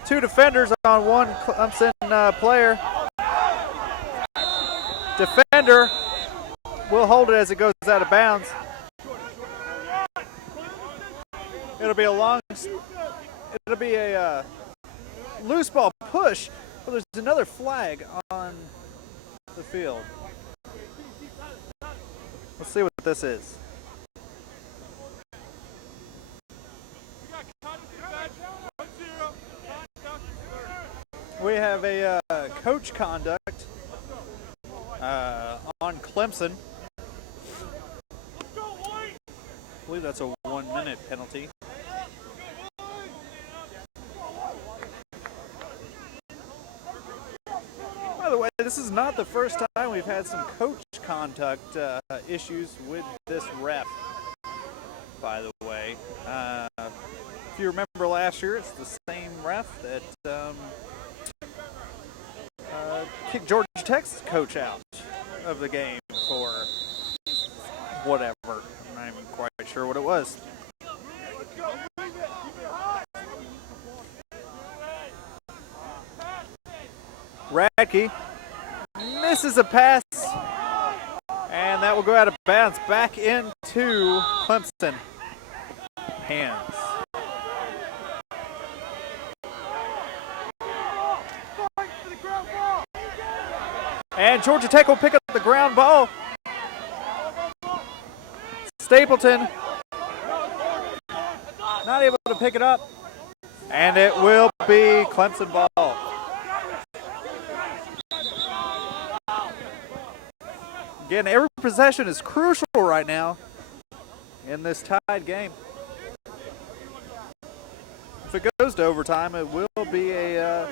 2 defenders on one Clemson player. Defender will hold it as it goes out of bounds. It'll be a loose ball push, but there's another flag on the field. Let's see what this is. We have a coach conduct on Clemson. I believe that's a 1-minute penalty. By the way, this is not the first time we've had some coach conduct issues with this ref, by the way. If you remember last year, it's the same ref that kicked Georgia Tech's coach out of the game for whatever. I'm not even quite sure what it was. Radke misses a pass, and that will go out of bounds back into Clemson hands. And Georgia Tech will pick up the ground ball. Stapleton not able to pick it up, and it will be Clemson ball. Again, every possession is crucial right now in this tied game. If it goes to overtime, it will be a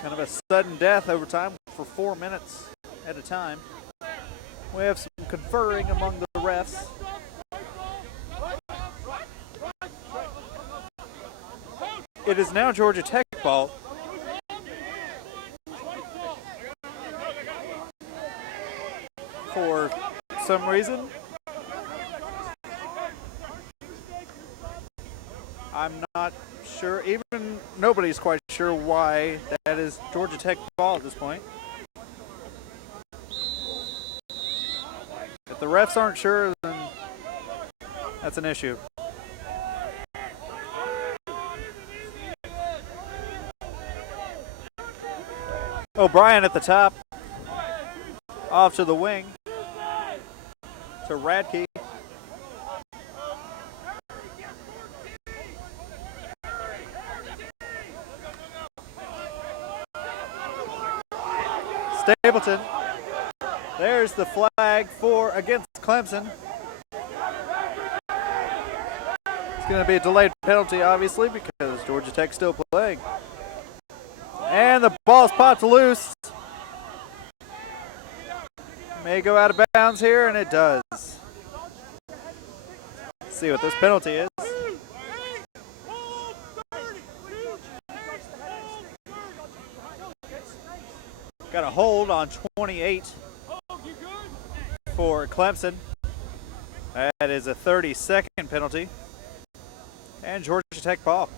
kind of a sudden death overtime for 4 minutes at a time. We have some conferring among the refs. It is now Georgia Tech ball. For some reason, I'm not sure. Even nobody's quite sure why that is Georgia Tech ball at this point. If the refs aren't sure, then that's an issue. O'Brien at the top. Off to the wing. To Radke. Stapleton. There's the flag for against Clemson. It's going to be a delayed penalty, obviously, because Georgia Tech's still playing. And the ball's popped loose. May go out of bounds here, and it does. Let's see what this penalty is. Got a hold on 28 for Clemson. That is a 30-second penalty. And Georgia Tech ball.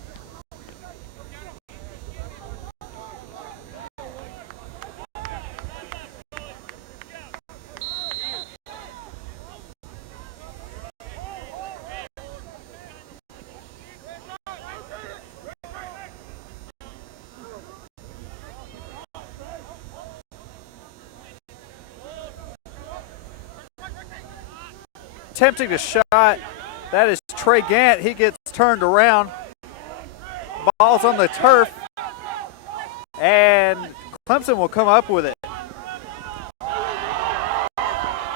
Attempting a shot. That is Trey Gant. He gets turned around. Ball's on the turf. And Clemson will come up with it.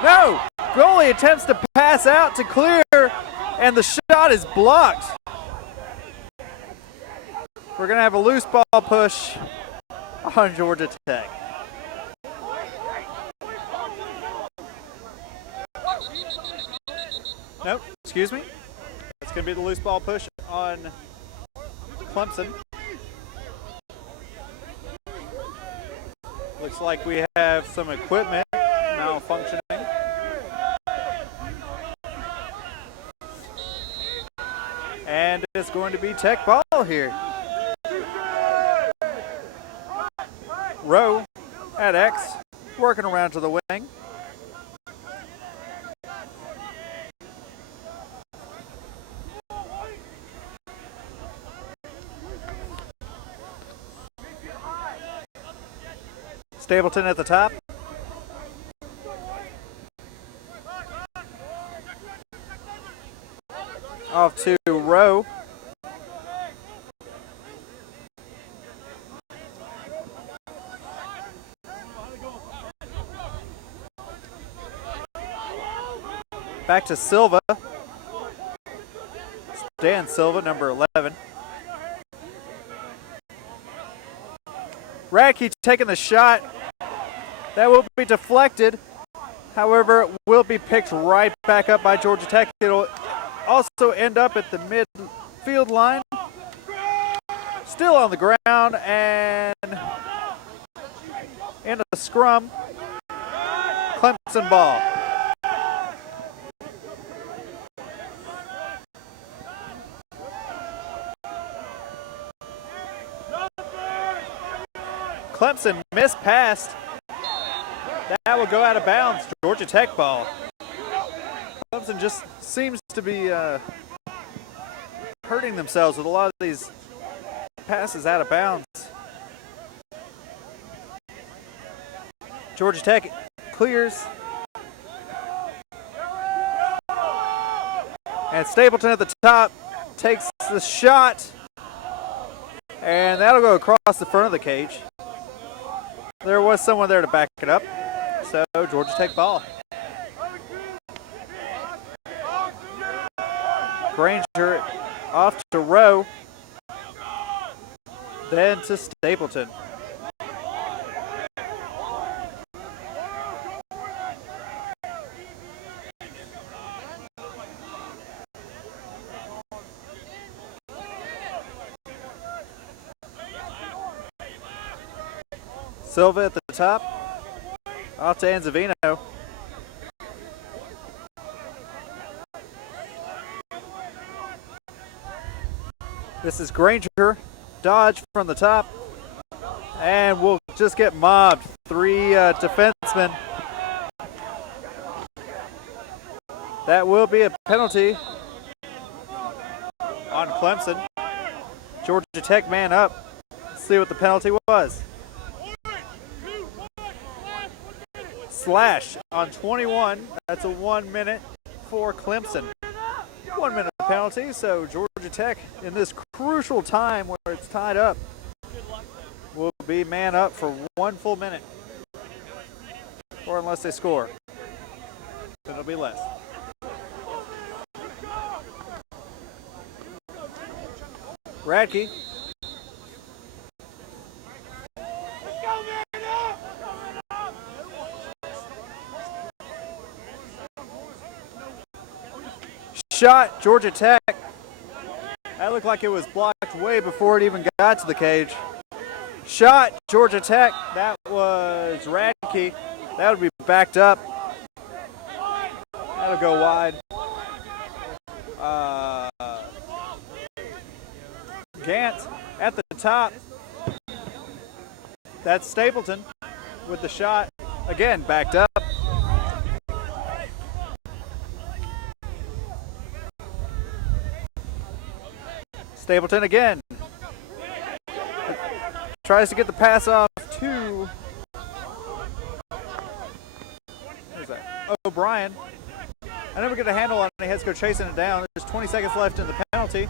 No! Goalie attempts to pass out to clear, and the shot is blocked. We're going to have a loose ball push on Georgia Tech. Nope, excuse me. It's going to be the loose ball push on Clemson. Looks like we have some equipment malfunctioning. And it's going to be Tech ball here. Rowe at X, working around to the wing. Stapleton at the top. Off to Rowe. Back to Silva. Dan Silva, number 11. Radke taking the shot. That will be deflected. However, it will be picked right back up by Georgia Tech. It'll also end up at the midfield line. Still on the ground and in a scrum. Clemson ball. Clemson mispassed. That will go out of bounds. Georgia Tech ball. Clemson just seems to be hurting themselves with a lot of these passes out of bounds. Georgia Tech clears. And Stapleton at the top takes the shot. And that'll go across the front of the cage. There was someone there to back it up. So Georgia Tech ball. Granger off to Rowe. Then to Stapleton. Silva at the top. Off to Anzavino. This is Granger. Dodge from the top. And we'll just get mobbed. 3 defensemen. That will be a penalty on Clemson. Georgia Tech man up. Let's see what the penalty was. Slash on 21. That's a 1 minute for Clemson. 1 minute penalty, so Georgia Tech in this crucial time where it's tied up will be man up for 1 full minute. Or unless they score, then it'll be less. Radke. Shot, Georgia Tech. That looked like it was blocked way before it even got to the cage. Shot, Georgia Tech. That was Radke. That would be backed up. That'll go wide. Gant at the top. That's Stapleton with the shot. Again, backed up. Stapleton again. Tries to get the pass off to who's that? O'Brien. I never get a handle on it. He has to go chasing it down. There's 20 seconds left in the penalty.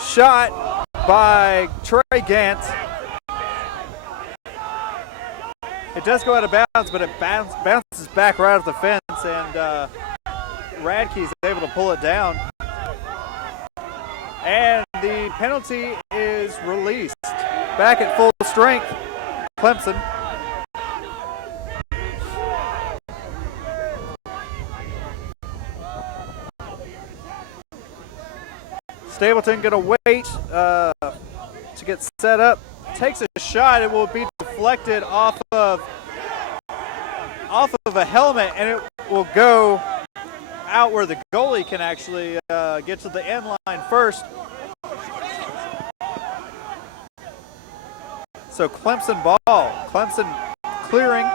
Shot by Trey Gant. It does go out of bounds, but it bounces back right off the fence, and Radke's able to pull it down. And the penalty is released. Back at full strength, Clemson. Stapleton going to wait to get set up. Takes a shot. It will be deflected off of a helmet, and it will go out where the goalie can actually get to the end line first. So Clemson ball. Clemson clearing.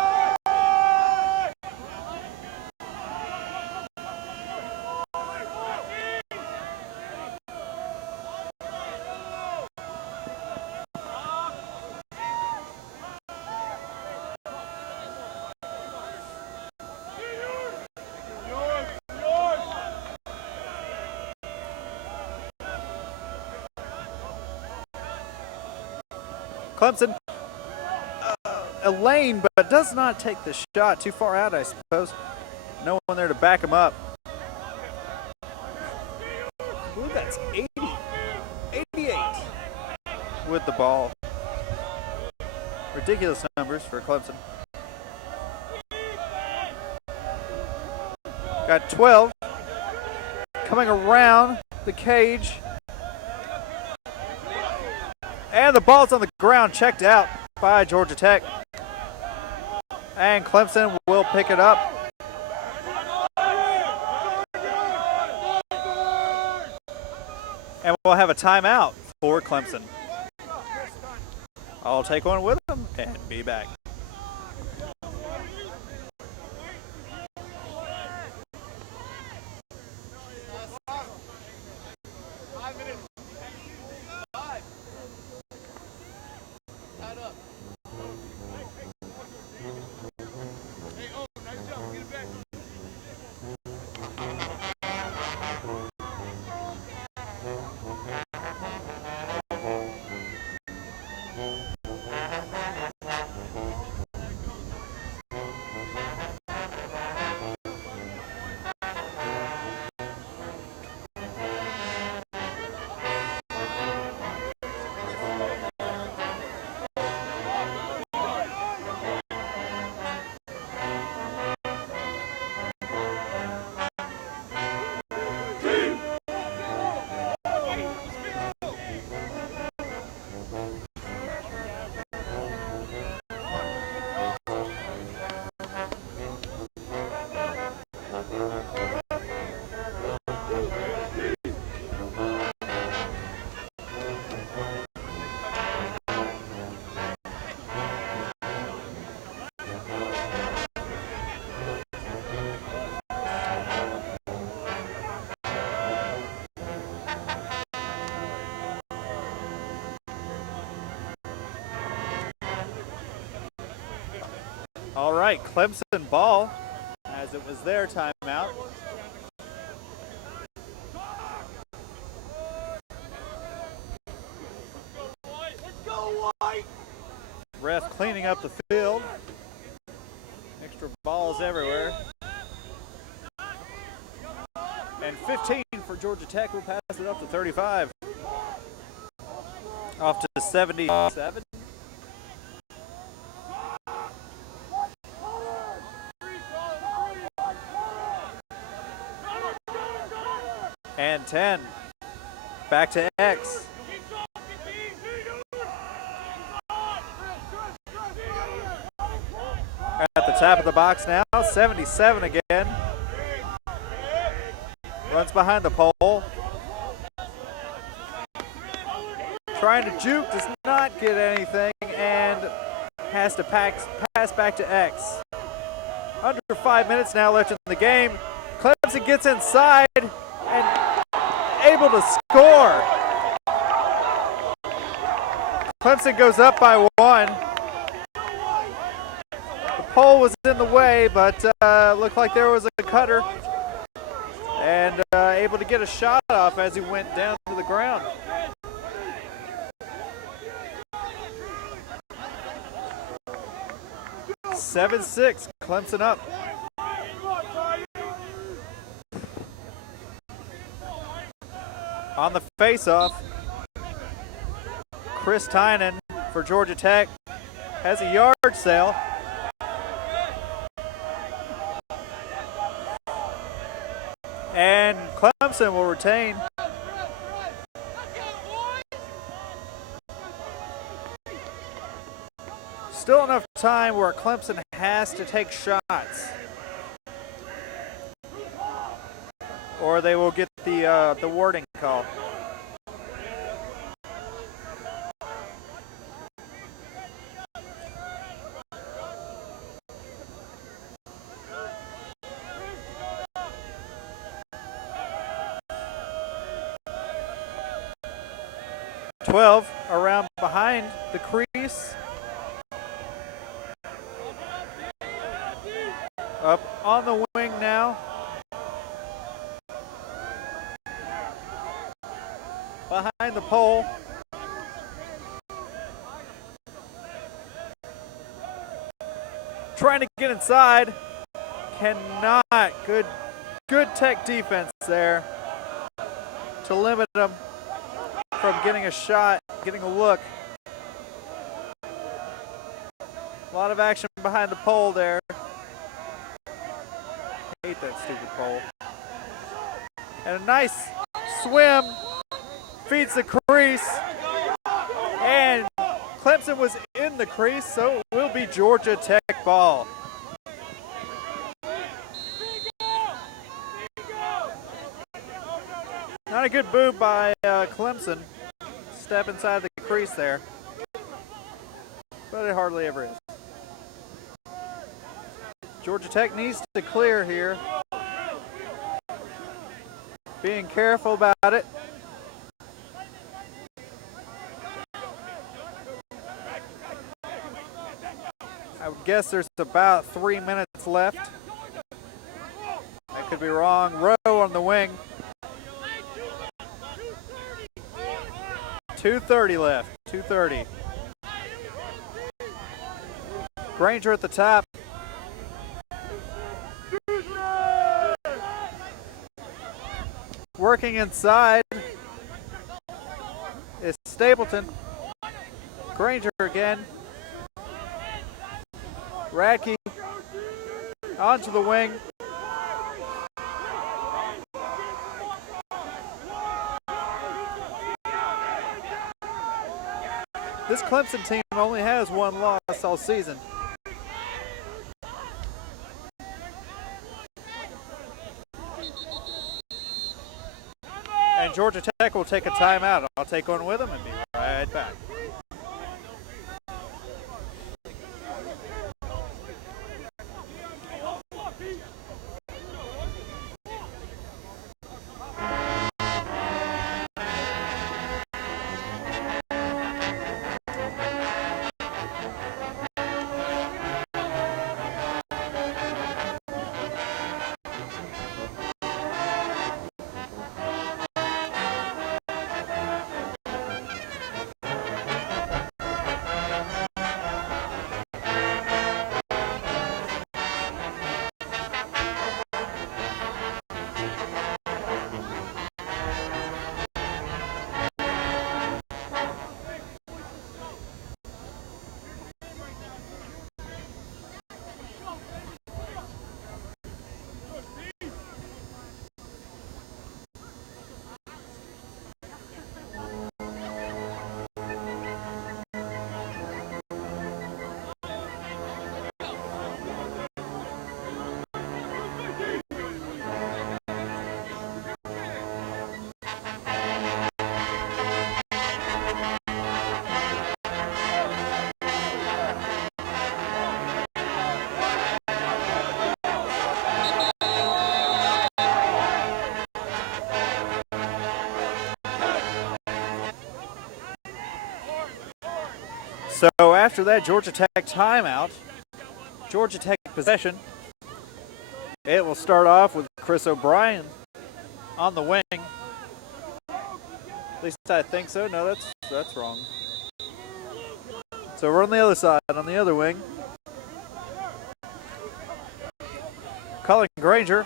Clemson, a lane, but does not take the shot. Too far out, I suppose. No one there to back him up. I believe that's 88 with the ball. Ridiculous numbers for Clemson. Got 12. Coming around the cage. And the ball's on the ground, checked out by Georgia Tech. And Clemson will pick it up. And we'll have a timeout for Clemson. I'll take one with them and be back. All right, Clemson ball, as it was their timeout. Ref cleaning up the field. Extra balls everywhere. And 15 for Georgia Tech. Will pass it up to 35. Off to 77. And 10. Back to X. At the top of the box now, 77 again. Runs behind the pole. Trying to juke, does not get anything, and has to pass back to X. Under 5 minutes now left in the game. Clemson gets inside and able to score. Clemson goes up by 1. The pole was in the way, but looked like there was a cutter. And able to get a shot off as he went down to the ground. 7-6, Clemson up. On the face-off, Chris Tynan for Georgia Tech has a yard sale. And Clemson will retain. Still enough time where Clemson has to take shots, or they will get the warding call. .12 around behind the crease. Up on the wing now. Behind the pole. Trying to get inside. Cannot. Good Tech defense there to limit them from getting a shot, getting a look. A lot of action behind the pole there. Hate that stupid pole. And a nice swim, feeds the crease. And Clemson was in the crease, so it will be Georgia Tech ball. Not a good move by Clemson. Step inside the crease there. But it hardly ever is. Georgia Tech needs to clear here. Being careful about it. I would guess there's about 3 minutes left. I could be wrong. Rowe on the wing. 2:30 left. 2:30. Granger at the top. Working inside is Stapleton. Granger again. Radke onto the wing. This Clemson team only has one loss all season. And Georgia Tech will take a timeout. I'll take one with them and be right back. So after that Georgia Tech timeout, Georgia Tech possession, it will start off with Chris O'Brien on the wing. At least I think so. No, that's wrong. So we're on the other side, on the other wing. Colin Granger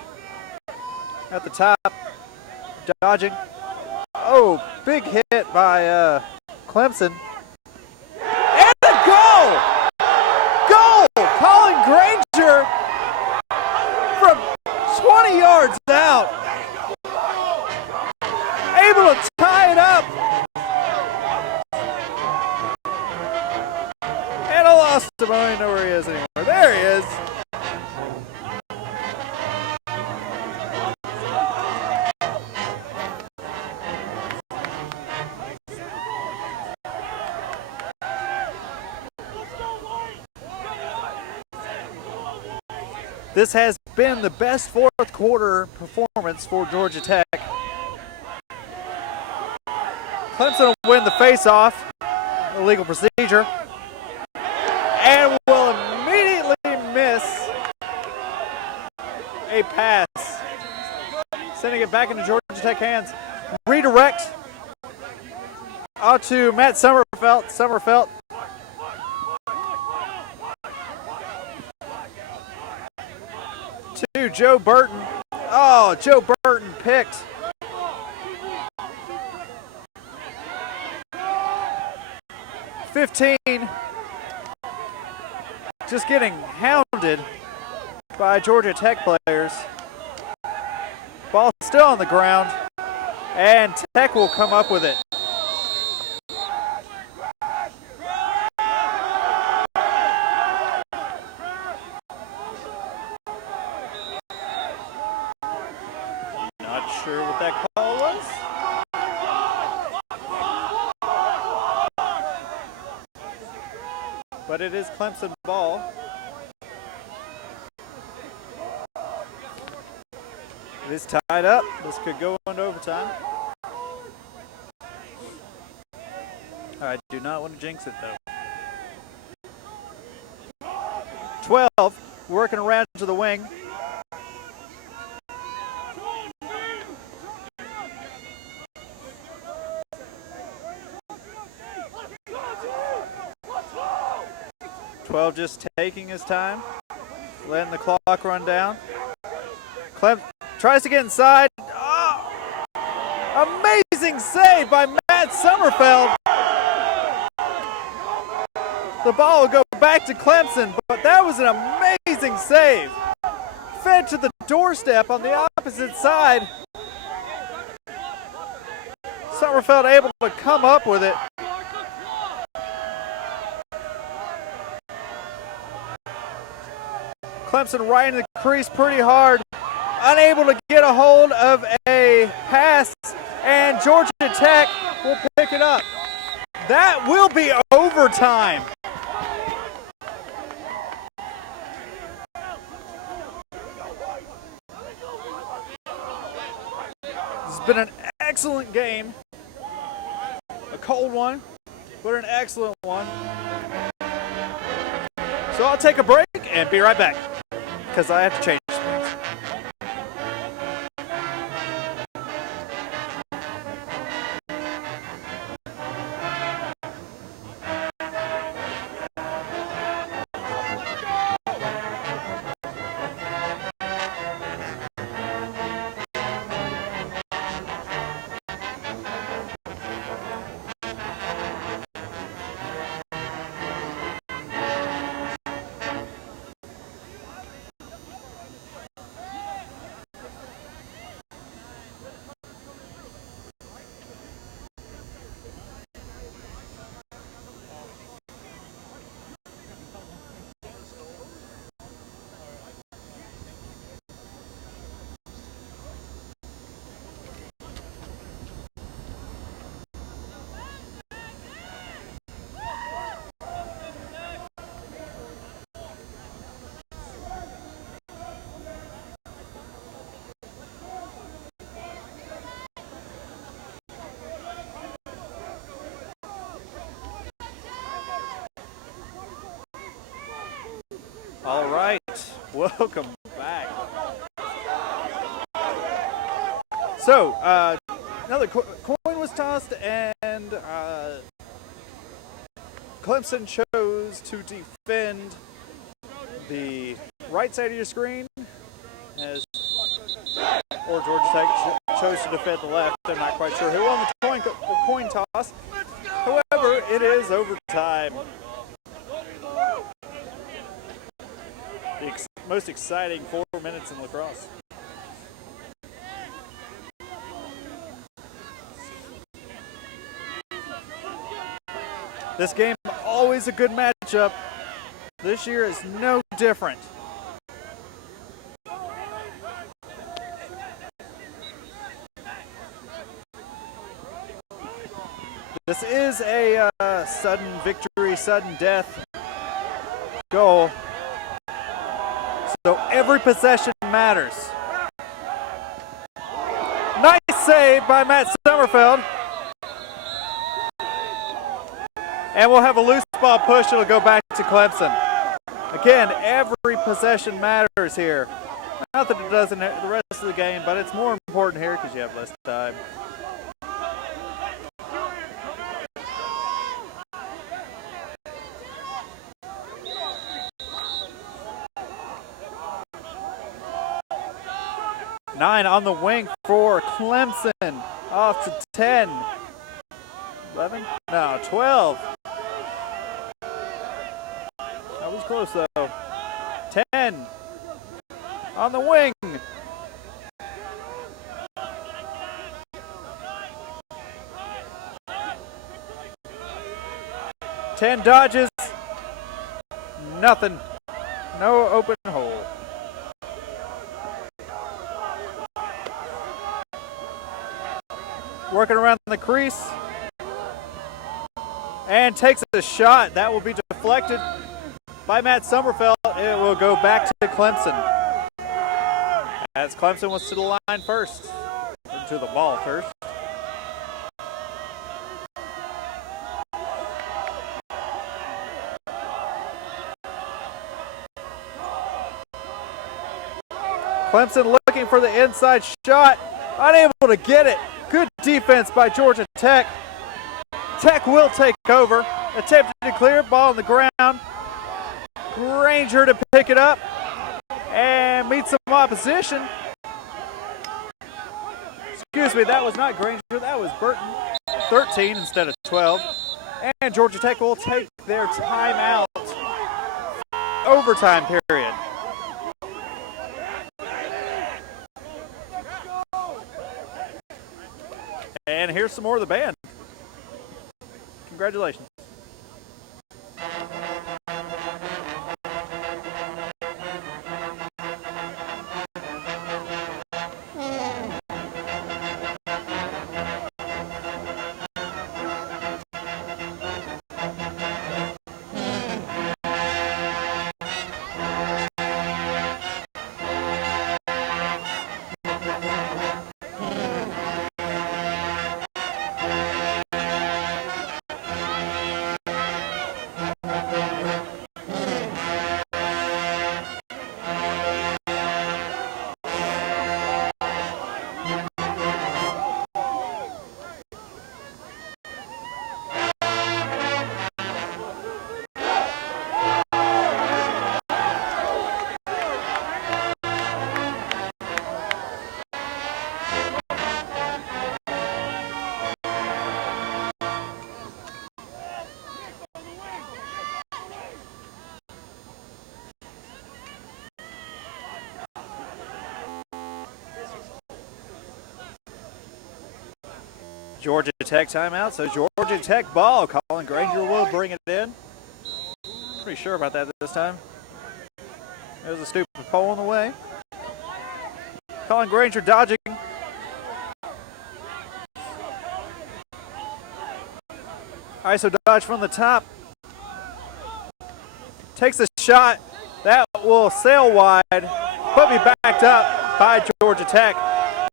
at the top, dodging. Oh, big hit by Clemson. And a goal! Goal! Colin Granger from 20 yards out. Able to tie it up. And I lost him. I don't know where he is anymore. There he is. This has been the best fourth quarter performance for Georgia Tech. Clemson will win the face-off, illegal procedure, and will immediately miss a pass, sending it back into Georgia Tech hands. Redirect onto Matt Summerfelt. To Joe Burton. Oh, Joe Burton picked. .15. Just getting hounded by Georgia Tech players. Ball still on the ground, and Tech will come up with it. Not sure what that call was. But it is Clemson ball. It is tied up. This could go into overtime. I do not want to jinx it though. 12, working around to the wing. Just taking his time, letting the clock run down. Clem tries to get inside. Oh, amazing save by Matt Summerfeld. The ball will go back to Clemson, but that was an amazing save. Fed to the doorstep on the opposite side. Summerfeld able to come up with it. Clemson right in the crease pretty hard, unable to get a hold of a pass, and Georgia Tech will pick it up. That will be overtime. This has been an excellent game. A cold one, but an excellent one. So I'll take a break and be right back, because I have to change things. All right, welcome back. So, another coin was tossed, and Clemson chose to defend the right side of your screen, as or Georgia Tech chose to defend the left. I'm not quite sure who won the coin toss. However, it is overtime. The most exciting 4 minutes in lacrosse. This game, always a good matchup. This year is no different. This is a sudden victory, sudden death goal. So every possession matters. Nice save by Matt Sommerfeld. And we'll have a loose ball push. It'll go back to Clemson. Again, every possession matters here. Not that it does in the rest of the game, but it's more important here because you have less time. Nine on the wing for Clemson. Off to 10. 11? No, 12. That was close though. 10 on the wing. Ten dodges. Nothing. No open hole. Working around the crease. And takes a shot. That will be deflected by Matt Sommerfeld. It will go back to Clemson. As Clemson was to the line first. Or to the ball first. Clemson looking for the inside shot. Unable to get it. Good defense by Georgia Tech. Tech will take over. Attempted to clear, ball on the ground. Granger to pick it up and meet some opposition. Excuse me, that was not Granger, that was Burton. 13 instead of 12. And Georgia Tech will take their timeout. Overtime period. And here's some more of the band. Congratulations. Georgia Tech timeout, so Georgia Tech ball. Colin Granger will bring it in. Pretty sure about that this time. There's a stupid pole in the way. Colin Granger dodging. ISO dodge from the top. Takes a shot. That will sail wide. But be backed up by Georgia Tech.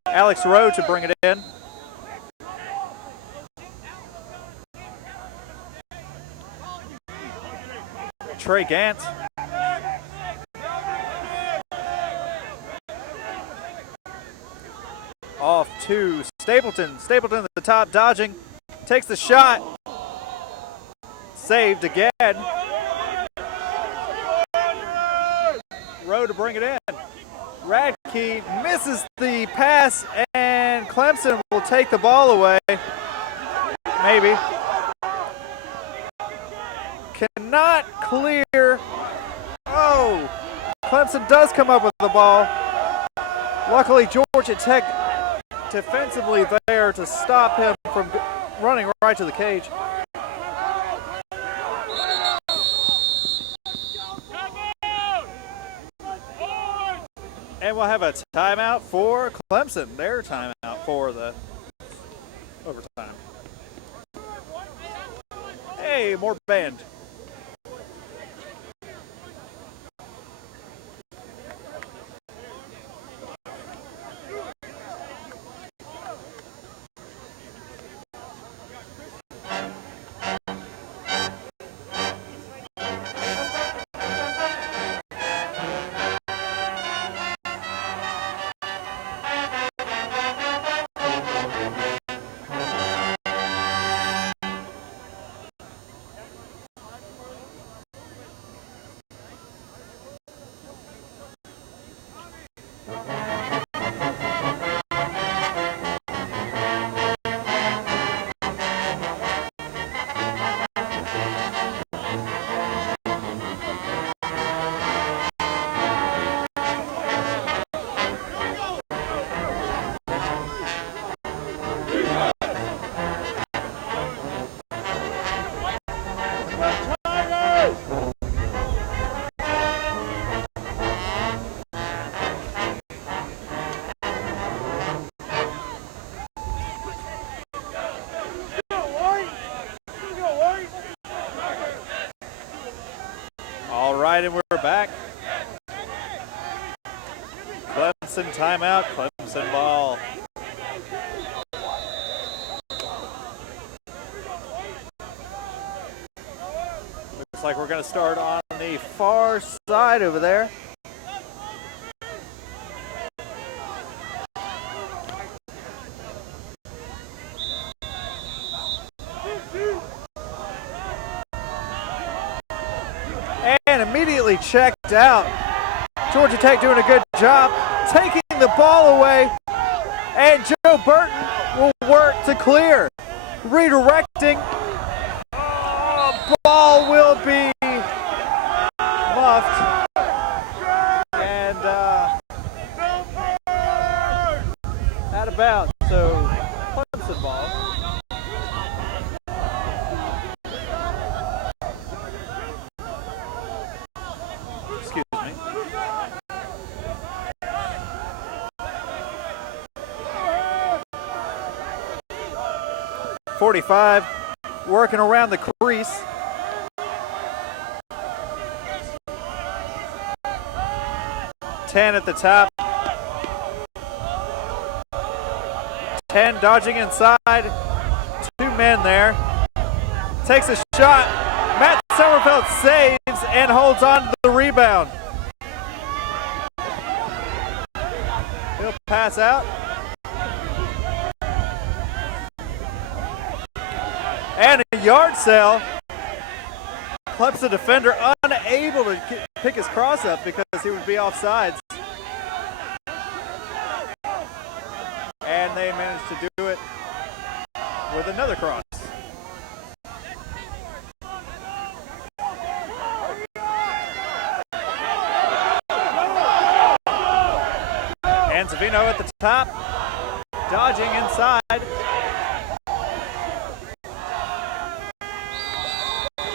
Alex Rowe to bring it in. Trey Gant. Off to Stapleton. Stapleton at the top, dodging. Takes the shot. Saved again. Rowe to bring it in. Radke He misses the pass, and Clemson will take the ball away. Maybe. Cannot clear. Oh, Clemson does come up with the ball. Luckily, Georgia Tech defensively there to stop him from running right to the cage. And we'll have a timeout for Clemson. Their timeout for the overtime. Hey, more band. And we're back. Clemson timeout, Clemson ball. Looks like we're going to start on the far side over there. And immediately checked out. Georgia Tech doing a good job taking the ball away. And Joe Burton will work to clear. Redirecting. Ball will be muffed. And out of bounds. So Clemson ball. Excuse me. .45, working around the crease. .10 at the top. 10 dodging inside. 2 men there. Takes a shot. Matt Sommerfeld saves and holds on to the rebound. He'll pass out. And a yard sale. Clemson defender unable to pick his cross up because he would be offsides. And they managed to do it with another cross. And Savino at the top, dodging inside.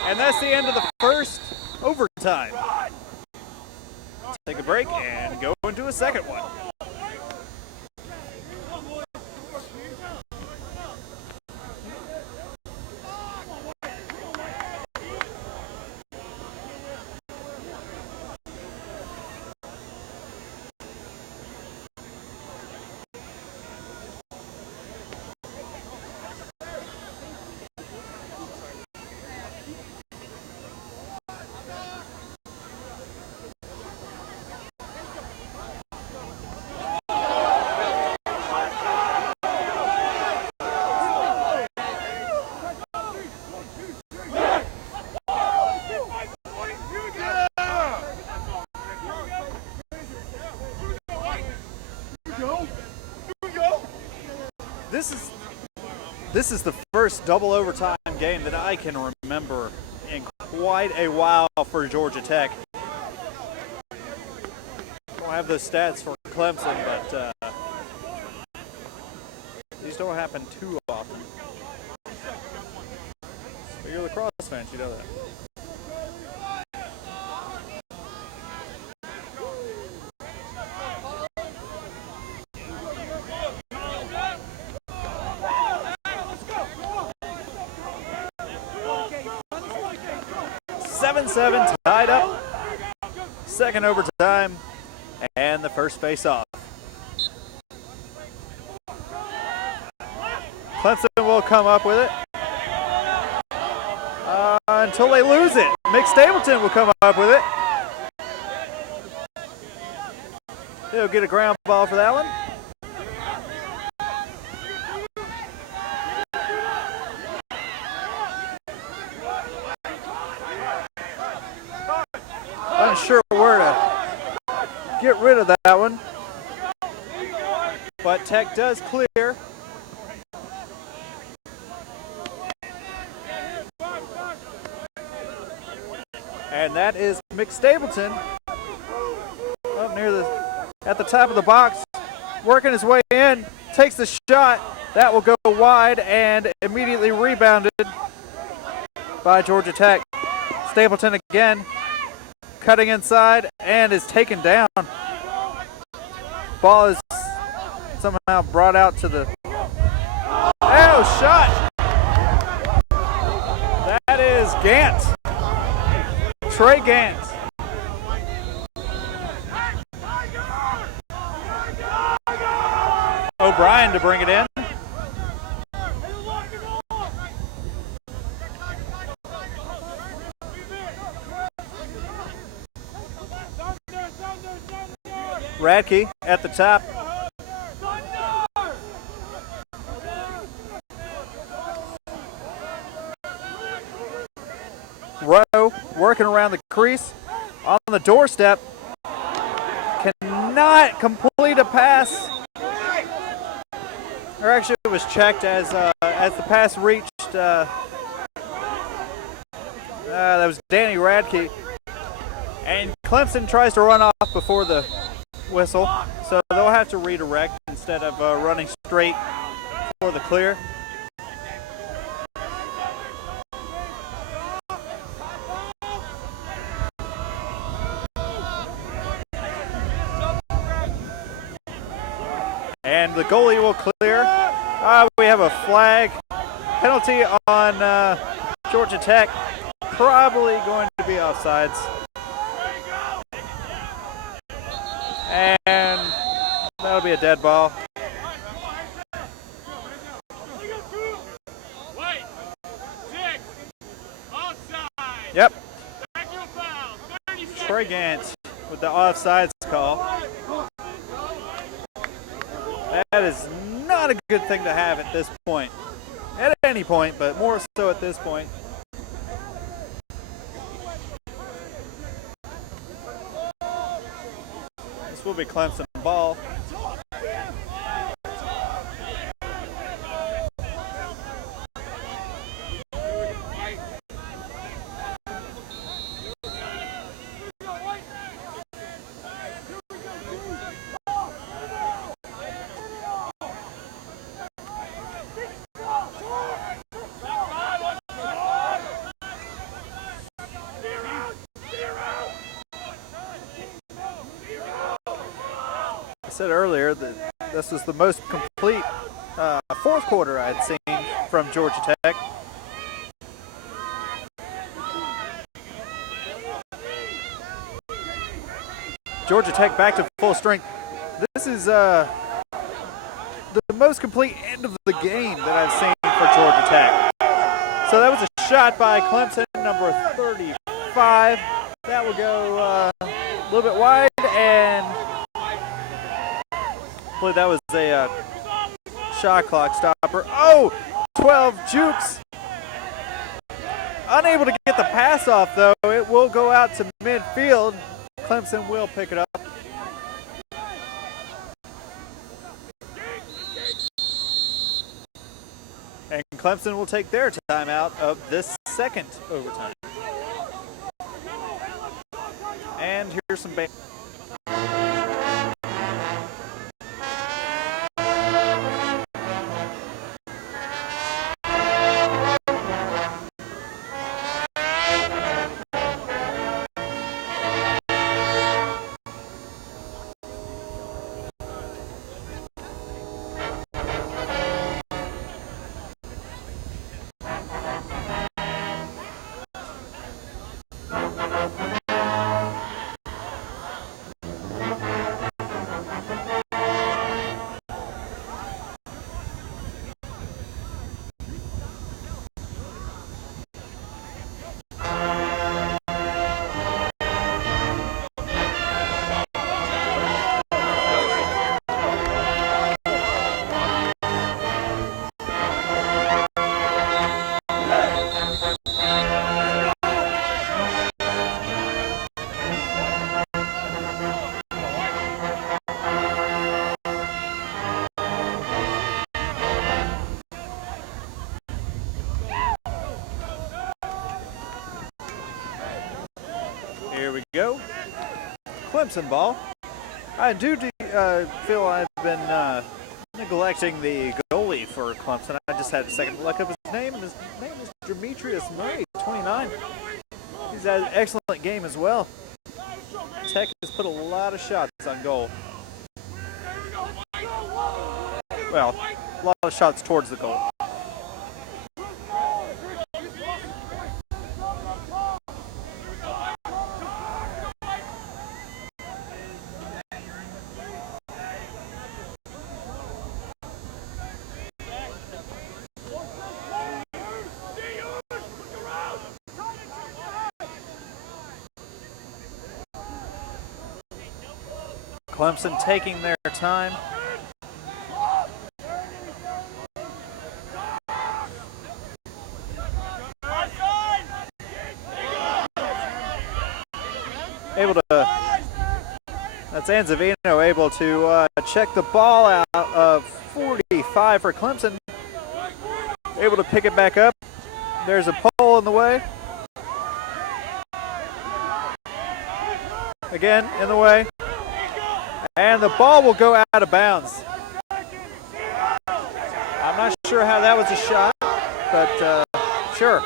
And that's the end of the first overtime. Take a break and go into a second one. This is the first double overtime game that I can remember in quite a while for Georgia Tech. Don't have those stats for Clemson, but these don't happen too often. But you're a Lacrosse fan, you know that. Seven tied up. Second overtime, and the first face-off. Clemson will come up with it until they lose it. McStableton will come up with it. He'll get a ground ball for that one. Unsure where to get rid of that one, but Tech does clear. And that is McStableton up near at the top of the box, working his way in, takes the shot. That will go wide and immediately rebounded by Georgia Tech. Stapleton again, cutting inside and is taken down. Ball is somehow brought out to the shot. That is Gant. Trey Gant. O'Brien to bring it in. Radke at the top. Rowe working around the crease on the doorstep. Cannot complete a pass. Or actually it was checked as the pass reached. That was Danny Radke. And Clemson tries to run off before the whistle, so they'll have to redirect instead of running straight for the clear. And the goalie will clear. We have a flag penalty on Georgia Tech, probably going to be offsides. And that'll be a dead ball. Yep. Trey Gant with the offsides call. That is not a good thing to have at this point. At any point, but more so at this point. This will be Clemson ball. I said earlier that this was the most complete fourth quarter I had seen from Georgia Tech. Georgia Tech back to full strength. This is the most complete end of the game that I've seen for Georgia Tech. So that was a shot by Clemson, number 35. That will go a little bit wide, and I believe that was a shot clock stopper. 12 jukes. Unable to get the pass off, though. It will go out to midfield. Clemson will pick it up. And Clemson will take their timeout of this second overtime. And here's some band. Here we go. Clemson ball. I do feel I've been neglecting the goalie for Clemson. I just had a second to look up his name. His name is Demetrius Murray, 29. He's had an excellent game as well. Tech has put a lot of shots on goal. Well, a lot of shots towards the goal. Clemson taking their time. That's Anzavino able to check the ball out of 45 for Clemson. Able to pick it back up. There's a pole in the way. Again, in the way. And the ball will go out of bounds. I'm not sure how that was a shot, but sure.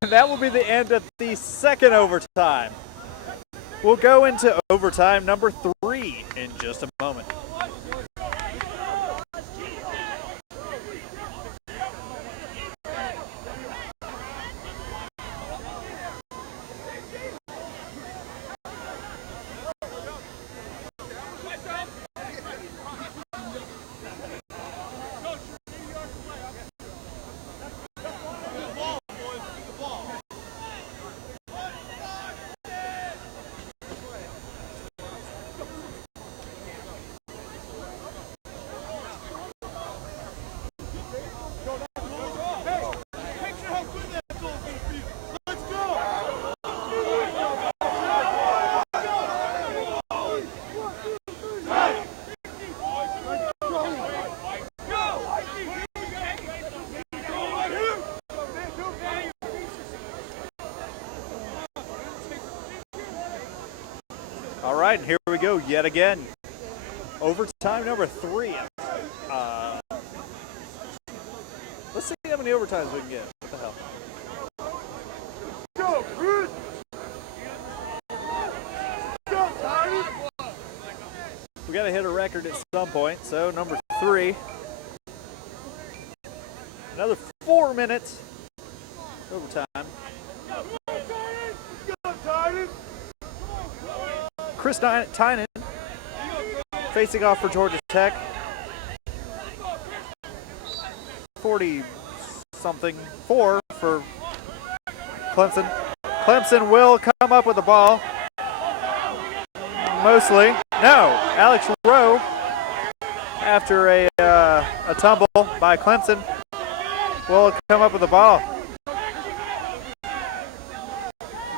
And that will be the end of the second overtime. We'll go into overtime number 3 in just a moment. All right, and here we go yet again. Overtime number 3. Let's see how many overtimes we can get. What the hell? We got to hit a record at some point, so number 3. Another 4 minutes. Overtime. Chris Tynan facing off for Georgia Tech. 40-something, 4 for Clemson. Clemson will come up with the ball. Mostly. No, Alex Rowe, after a tumble by Clemson, will come up with the ball.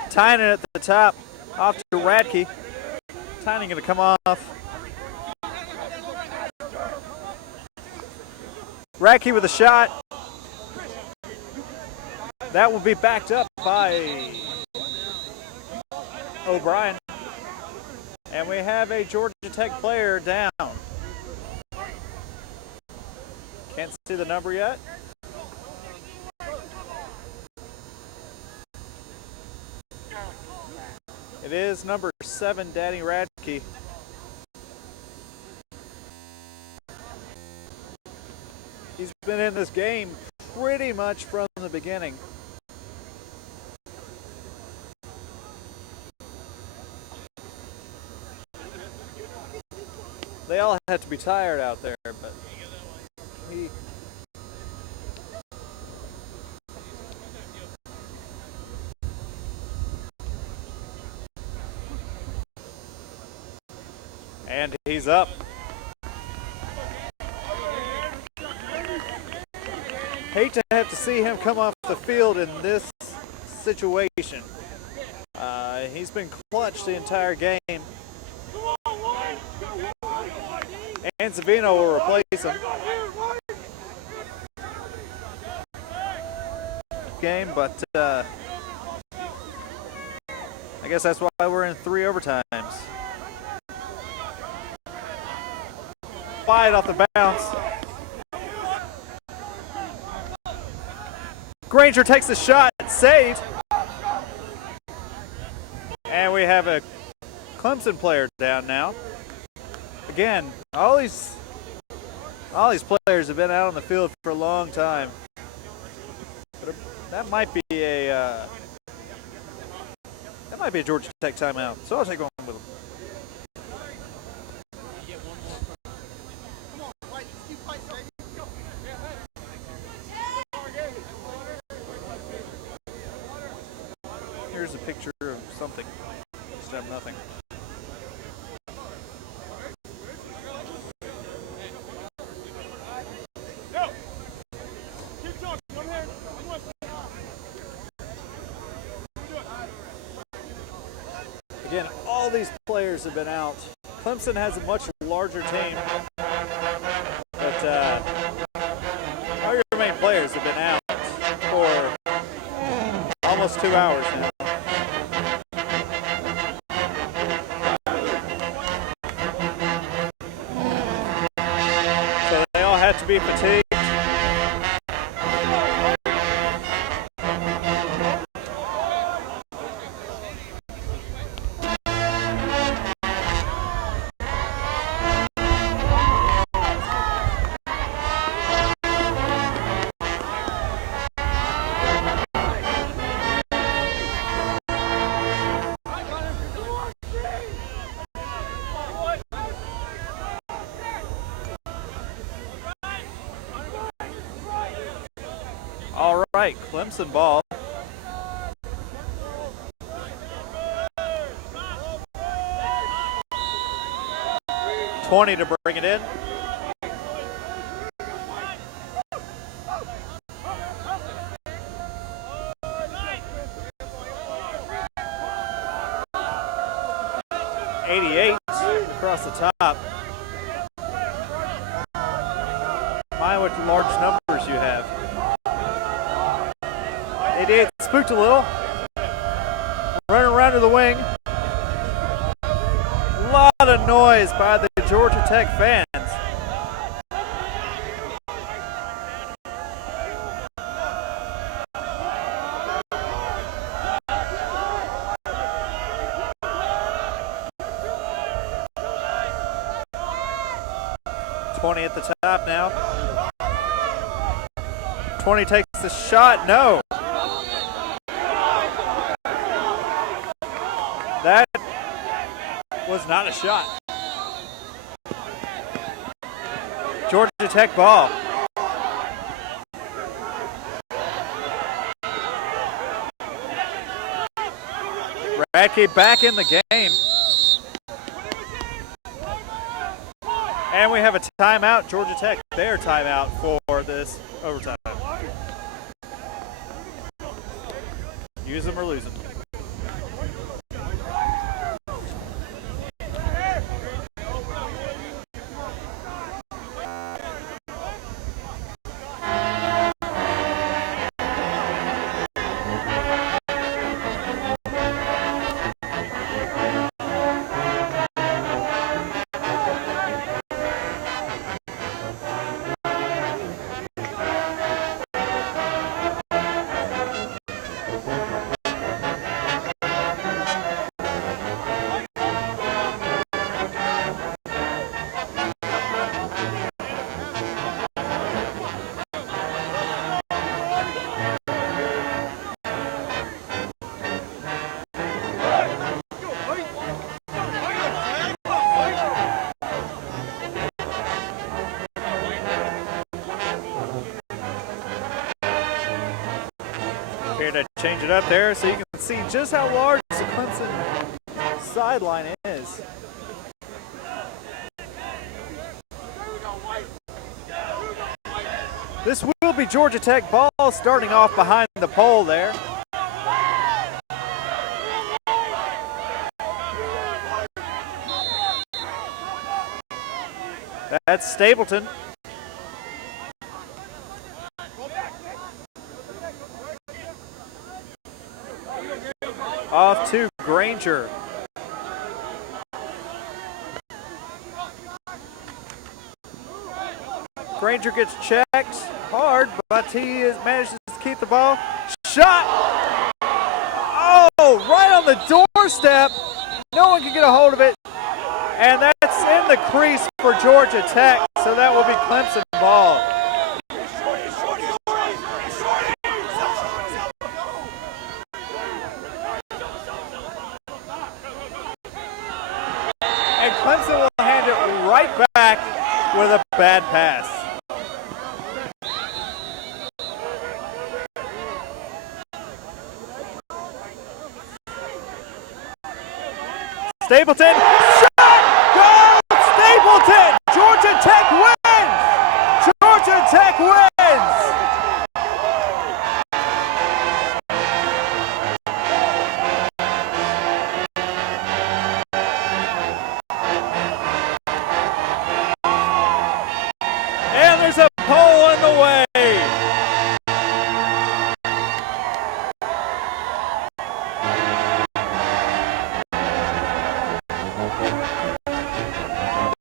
Tynan at the top, off to Radke. Tynan going to come off. Radke with a shot. That will be backed up by O'Brien. And we have a Georgia Tech player down. Can't see the number yet. It is number 7, Danny Radke. He's been in this game pretty much from the beginning. They all had to be tired out there, but he... And he's up. Hate to have to see him come off the field in this situation. He's been clutch the entire game. And Savino will replace him. Game, but I guess that's why we're in 3 overtimes. Wide off the bounce. Granger takes the shot, saved. And we have a Clemson player down now. Again, all these players have been out on the field for a long time. But that might be a Georgia Tech timeout. So I'll take one with them. Here's a picture of something. Just have nothing. Again, all these players have been out. Clemson has a much larger team, but all your main players have been out for almost 2 hours now. So they all had to be fatigued. All right, Clemson ball. $20 to bring it in. $88 across the top. My, what large numbers you have. 88 spooked a little. Running around to the wing. A lot of noise by the Georgia Tech fans. $20 at the top now. 20 takes the shot. No. That was not a shot. Georgia Tech ball. Radke back in the game. And we have a timeout. Georgia Tech, their timeout for this overtime. Use them or lose them. Here to change it up there so you can see just how large the Clemson sideline is. This will be Georgia Tech ball starting off behind the pole there. That's Stapleton. Off to Granger. Granger gets checked hard, but he manages to keep the ball. Shot! Oh, right on the doorstep. No one can get a hold of it. And that's in the crease for Georgia Tech, so that will be Clemson ball. And Clemson will hand it right back with a bad pass. Stapleton, shot! Goal! Stapleton! Georgia Tech wins! Georgia Tech wins! And there's a pole in the way.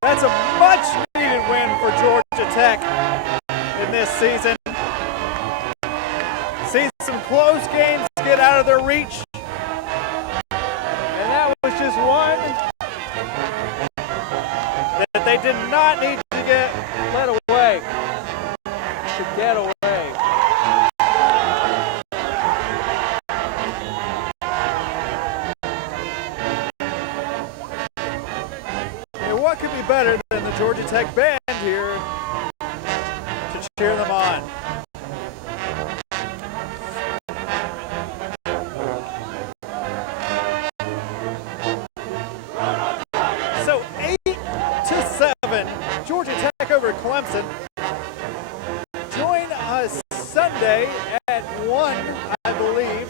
That's a much-needed win for Georgia Tech in this season. Seen some close games get out of their reach. And that was just one that they did not need to get led away. To get away. What could be better than the Georgia Tech band here to cheer them on? So 8-7, Georgia Tech over Clemson. Join us Sunday at 1, I believe,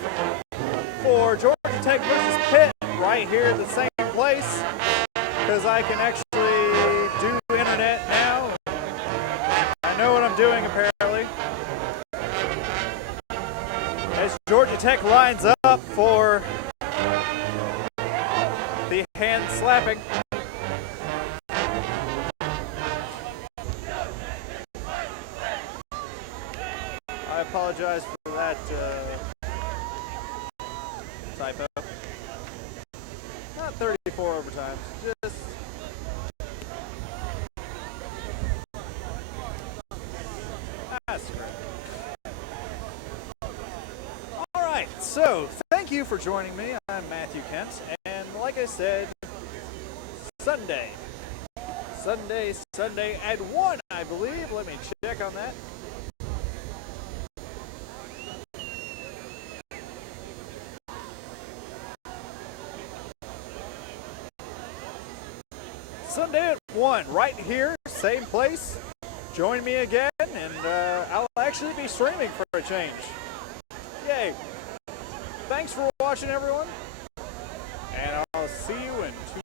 for Georgia Tech versus Pitt right here at the same place. Because I can actually do internet now. I know what I'm doing apparently. As Georgia Tech lines up for the hand slapping. I apologize for that typo. Not 34 overtimes, just that's great. All right, so thank you for joining me. I'm Matthew Kent, and like I said, Sunday at 1, I believe. Let me check on that. Sunday at 1, right here, same place. Join me again, and I'll actually be streaming for a change. Yay. Thanks for watching, everyone, and I'll see you in 2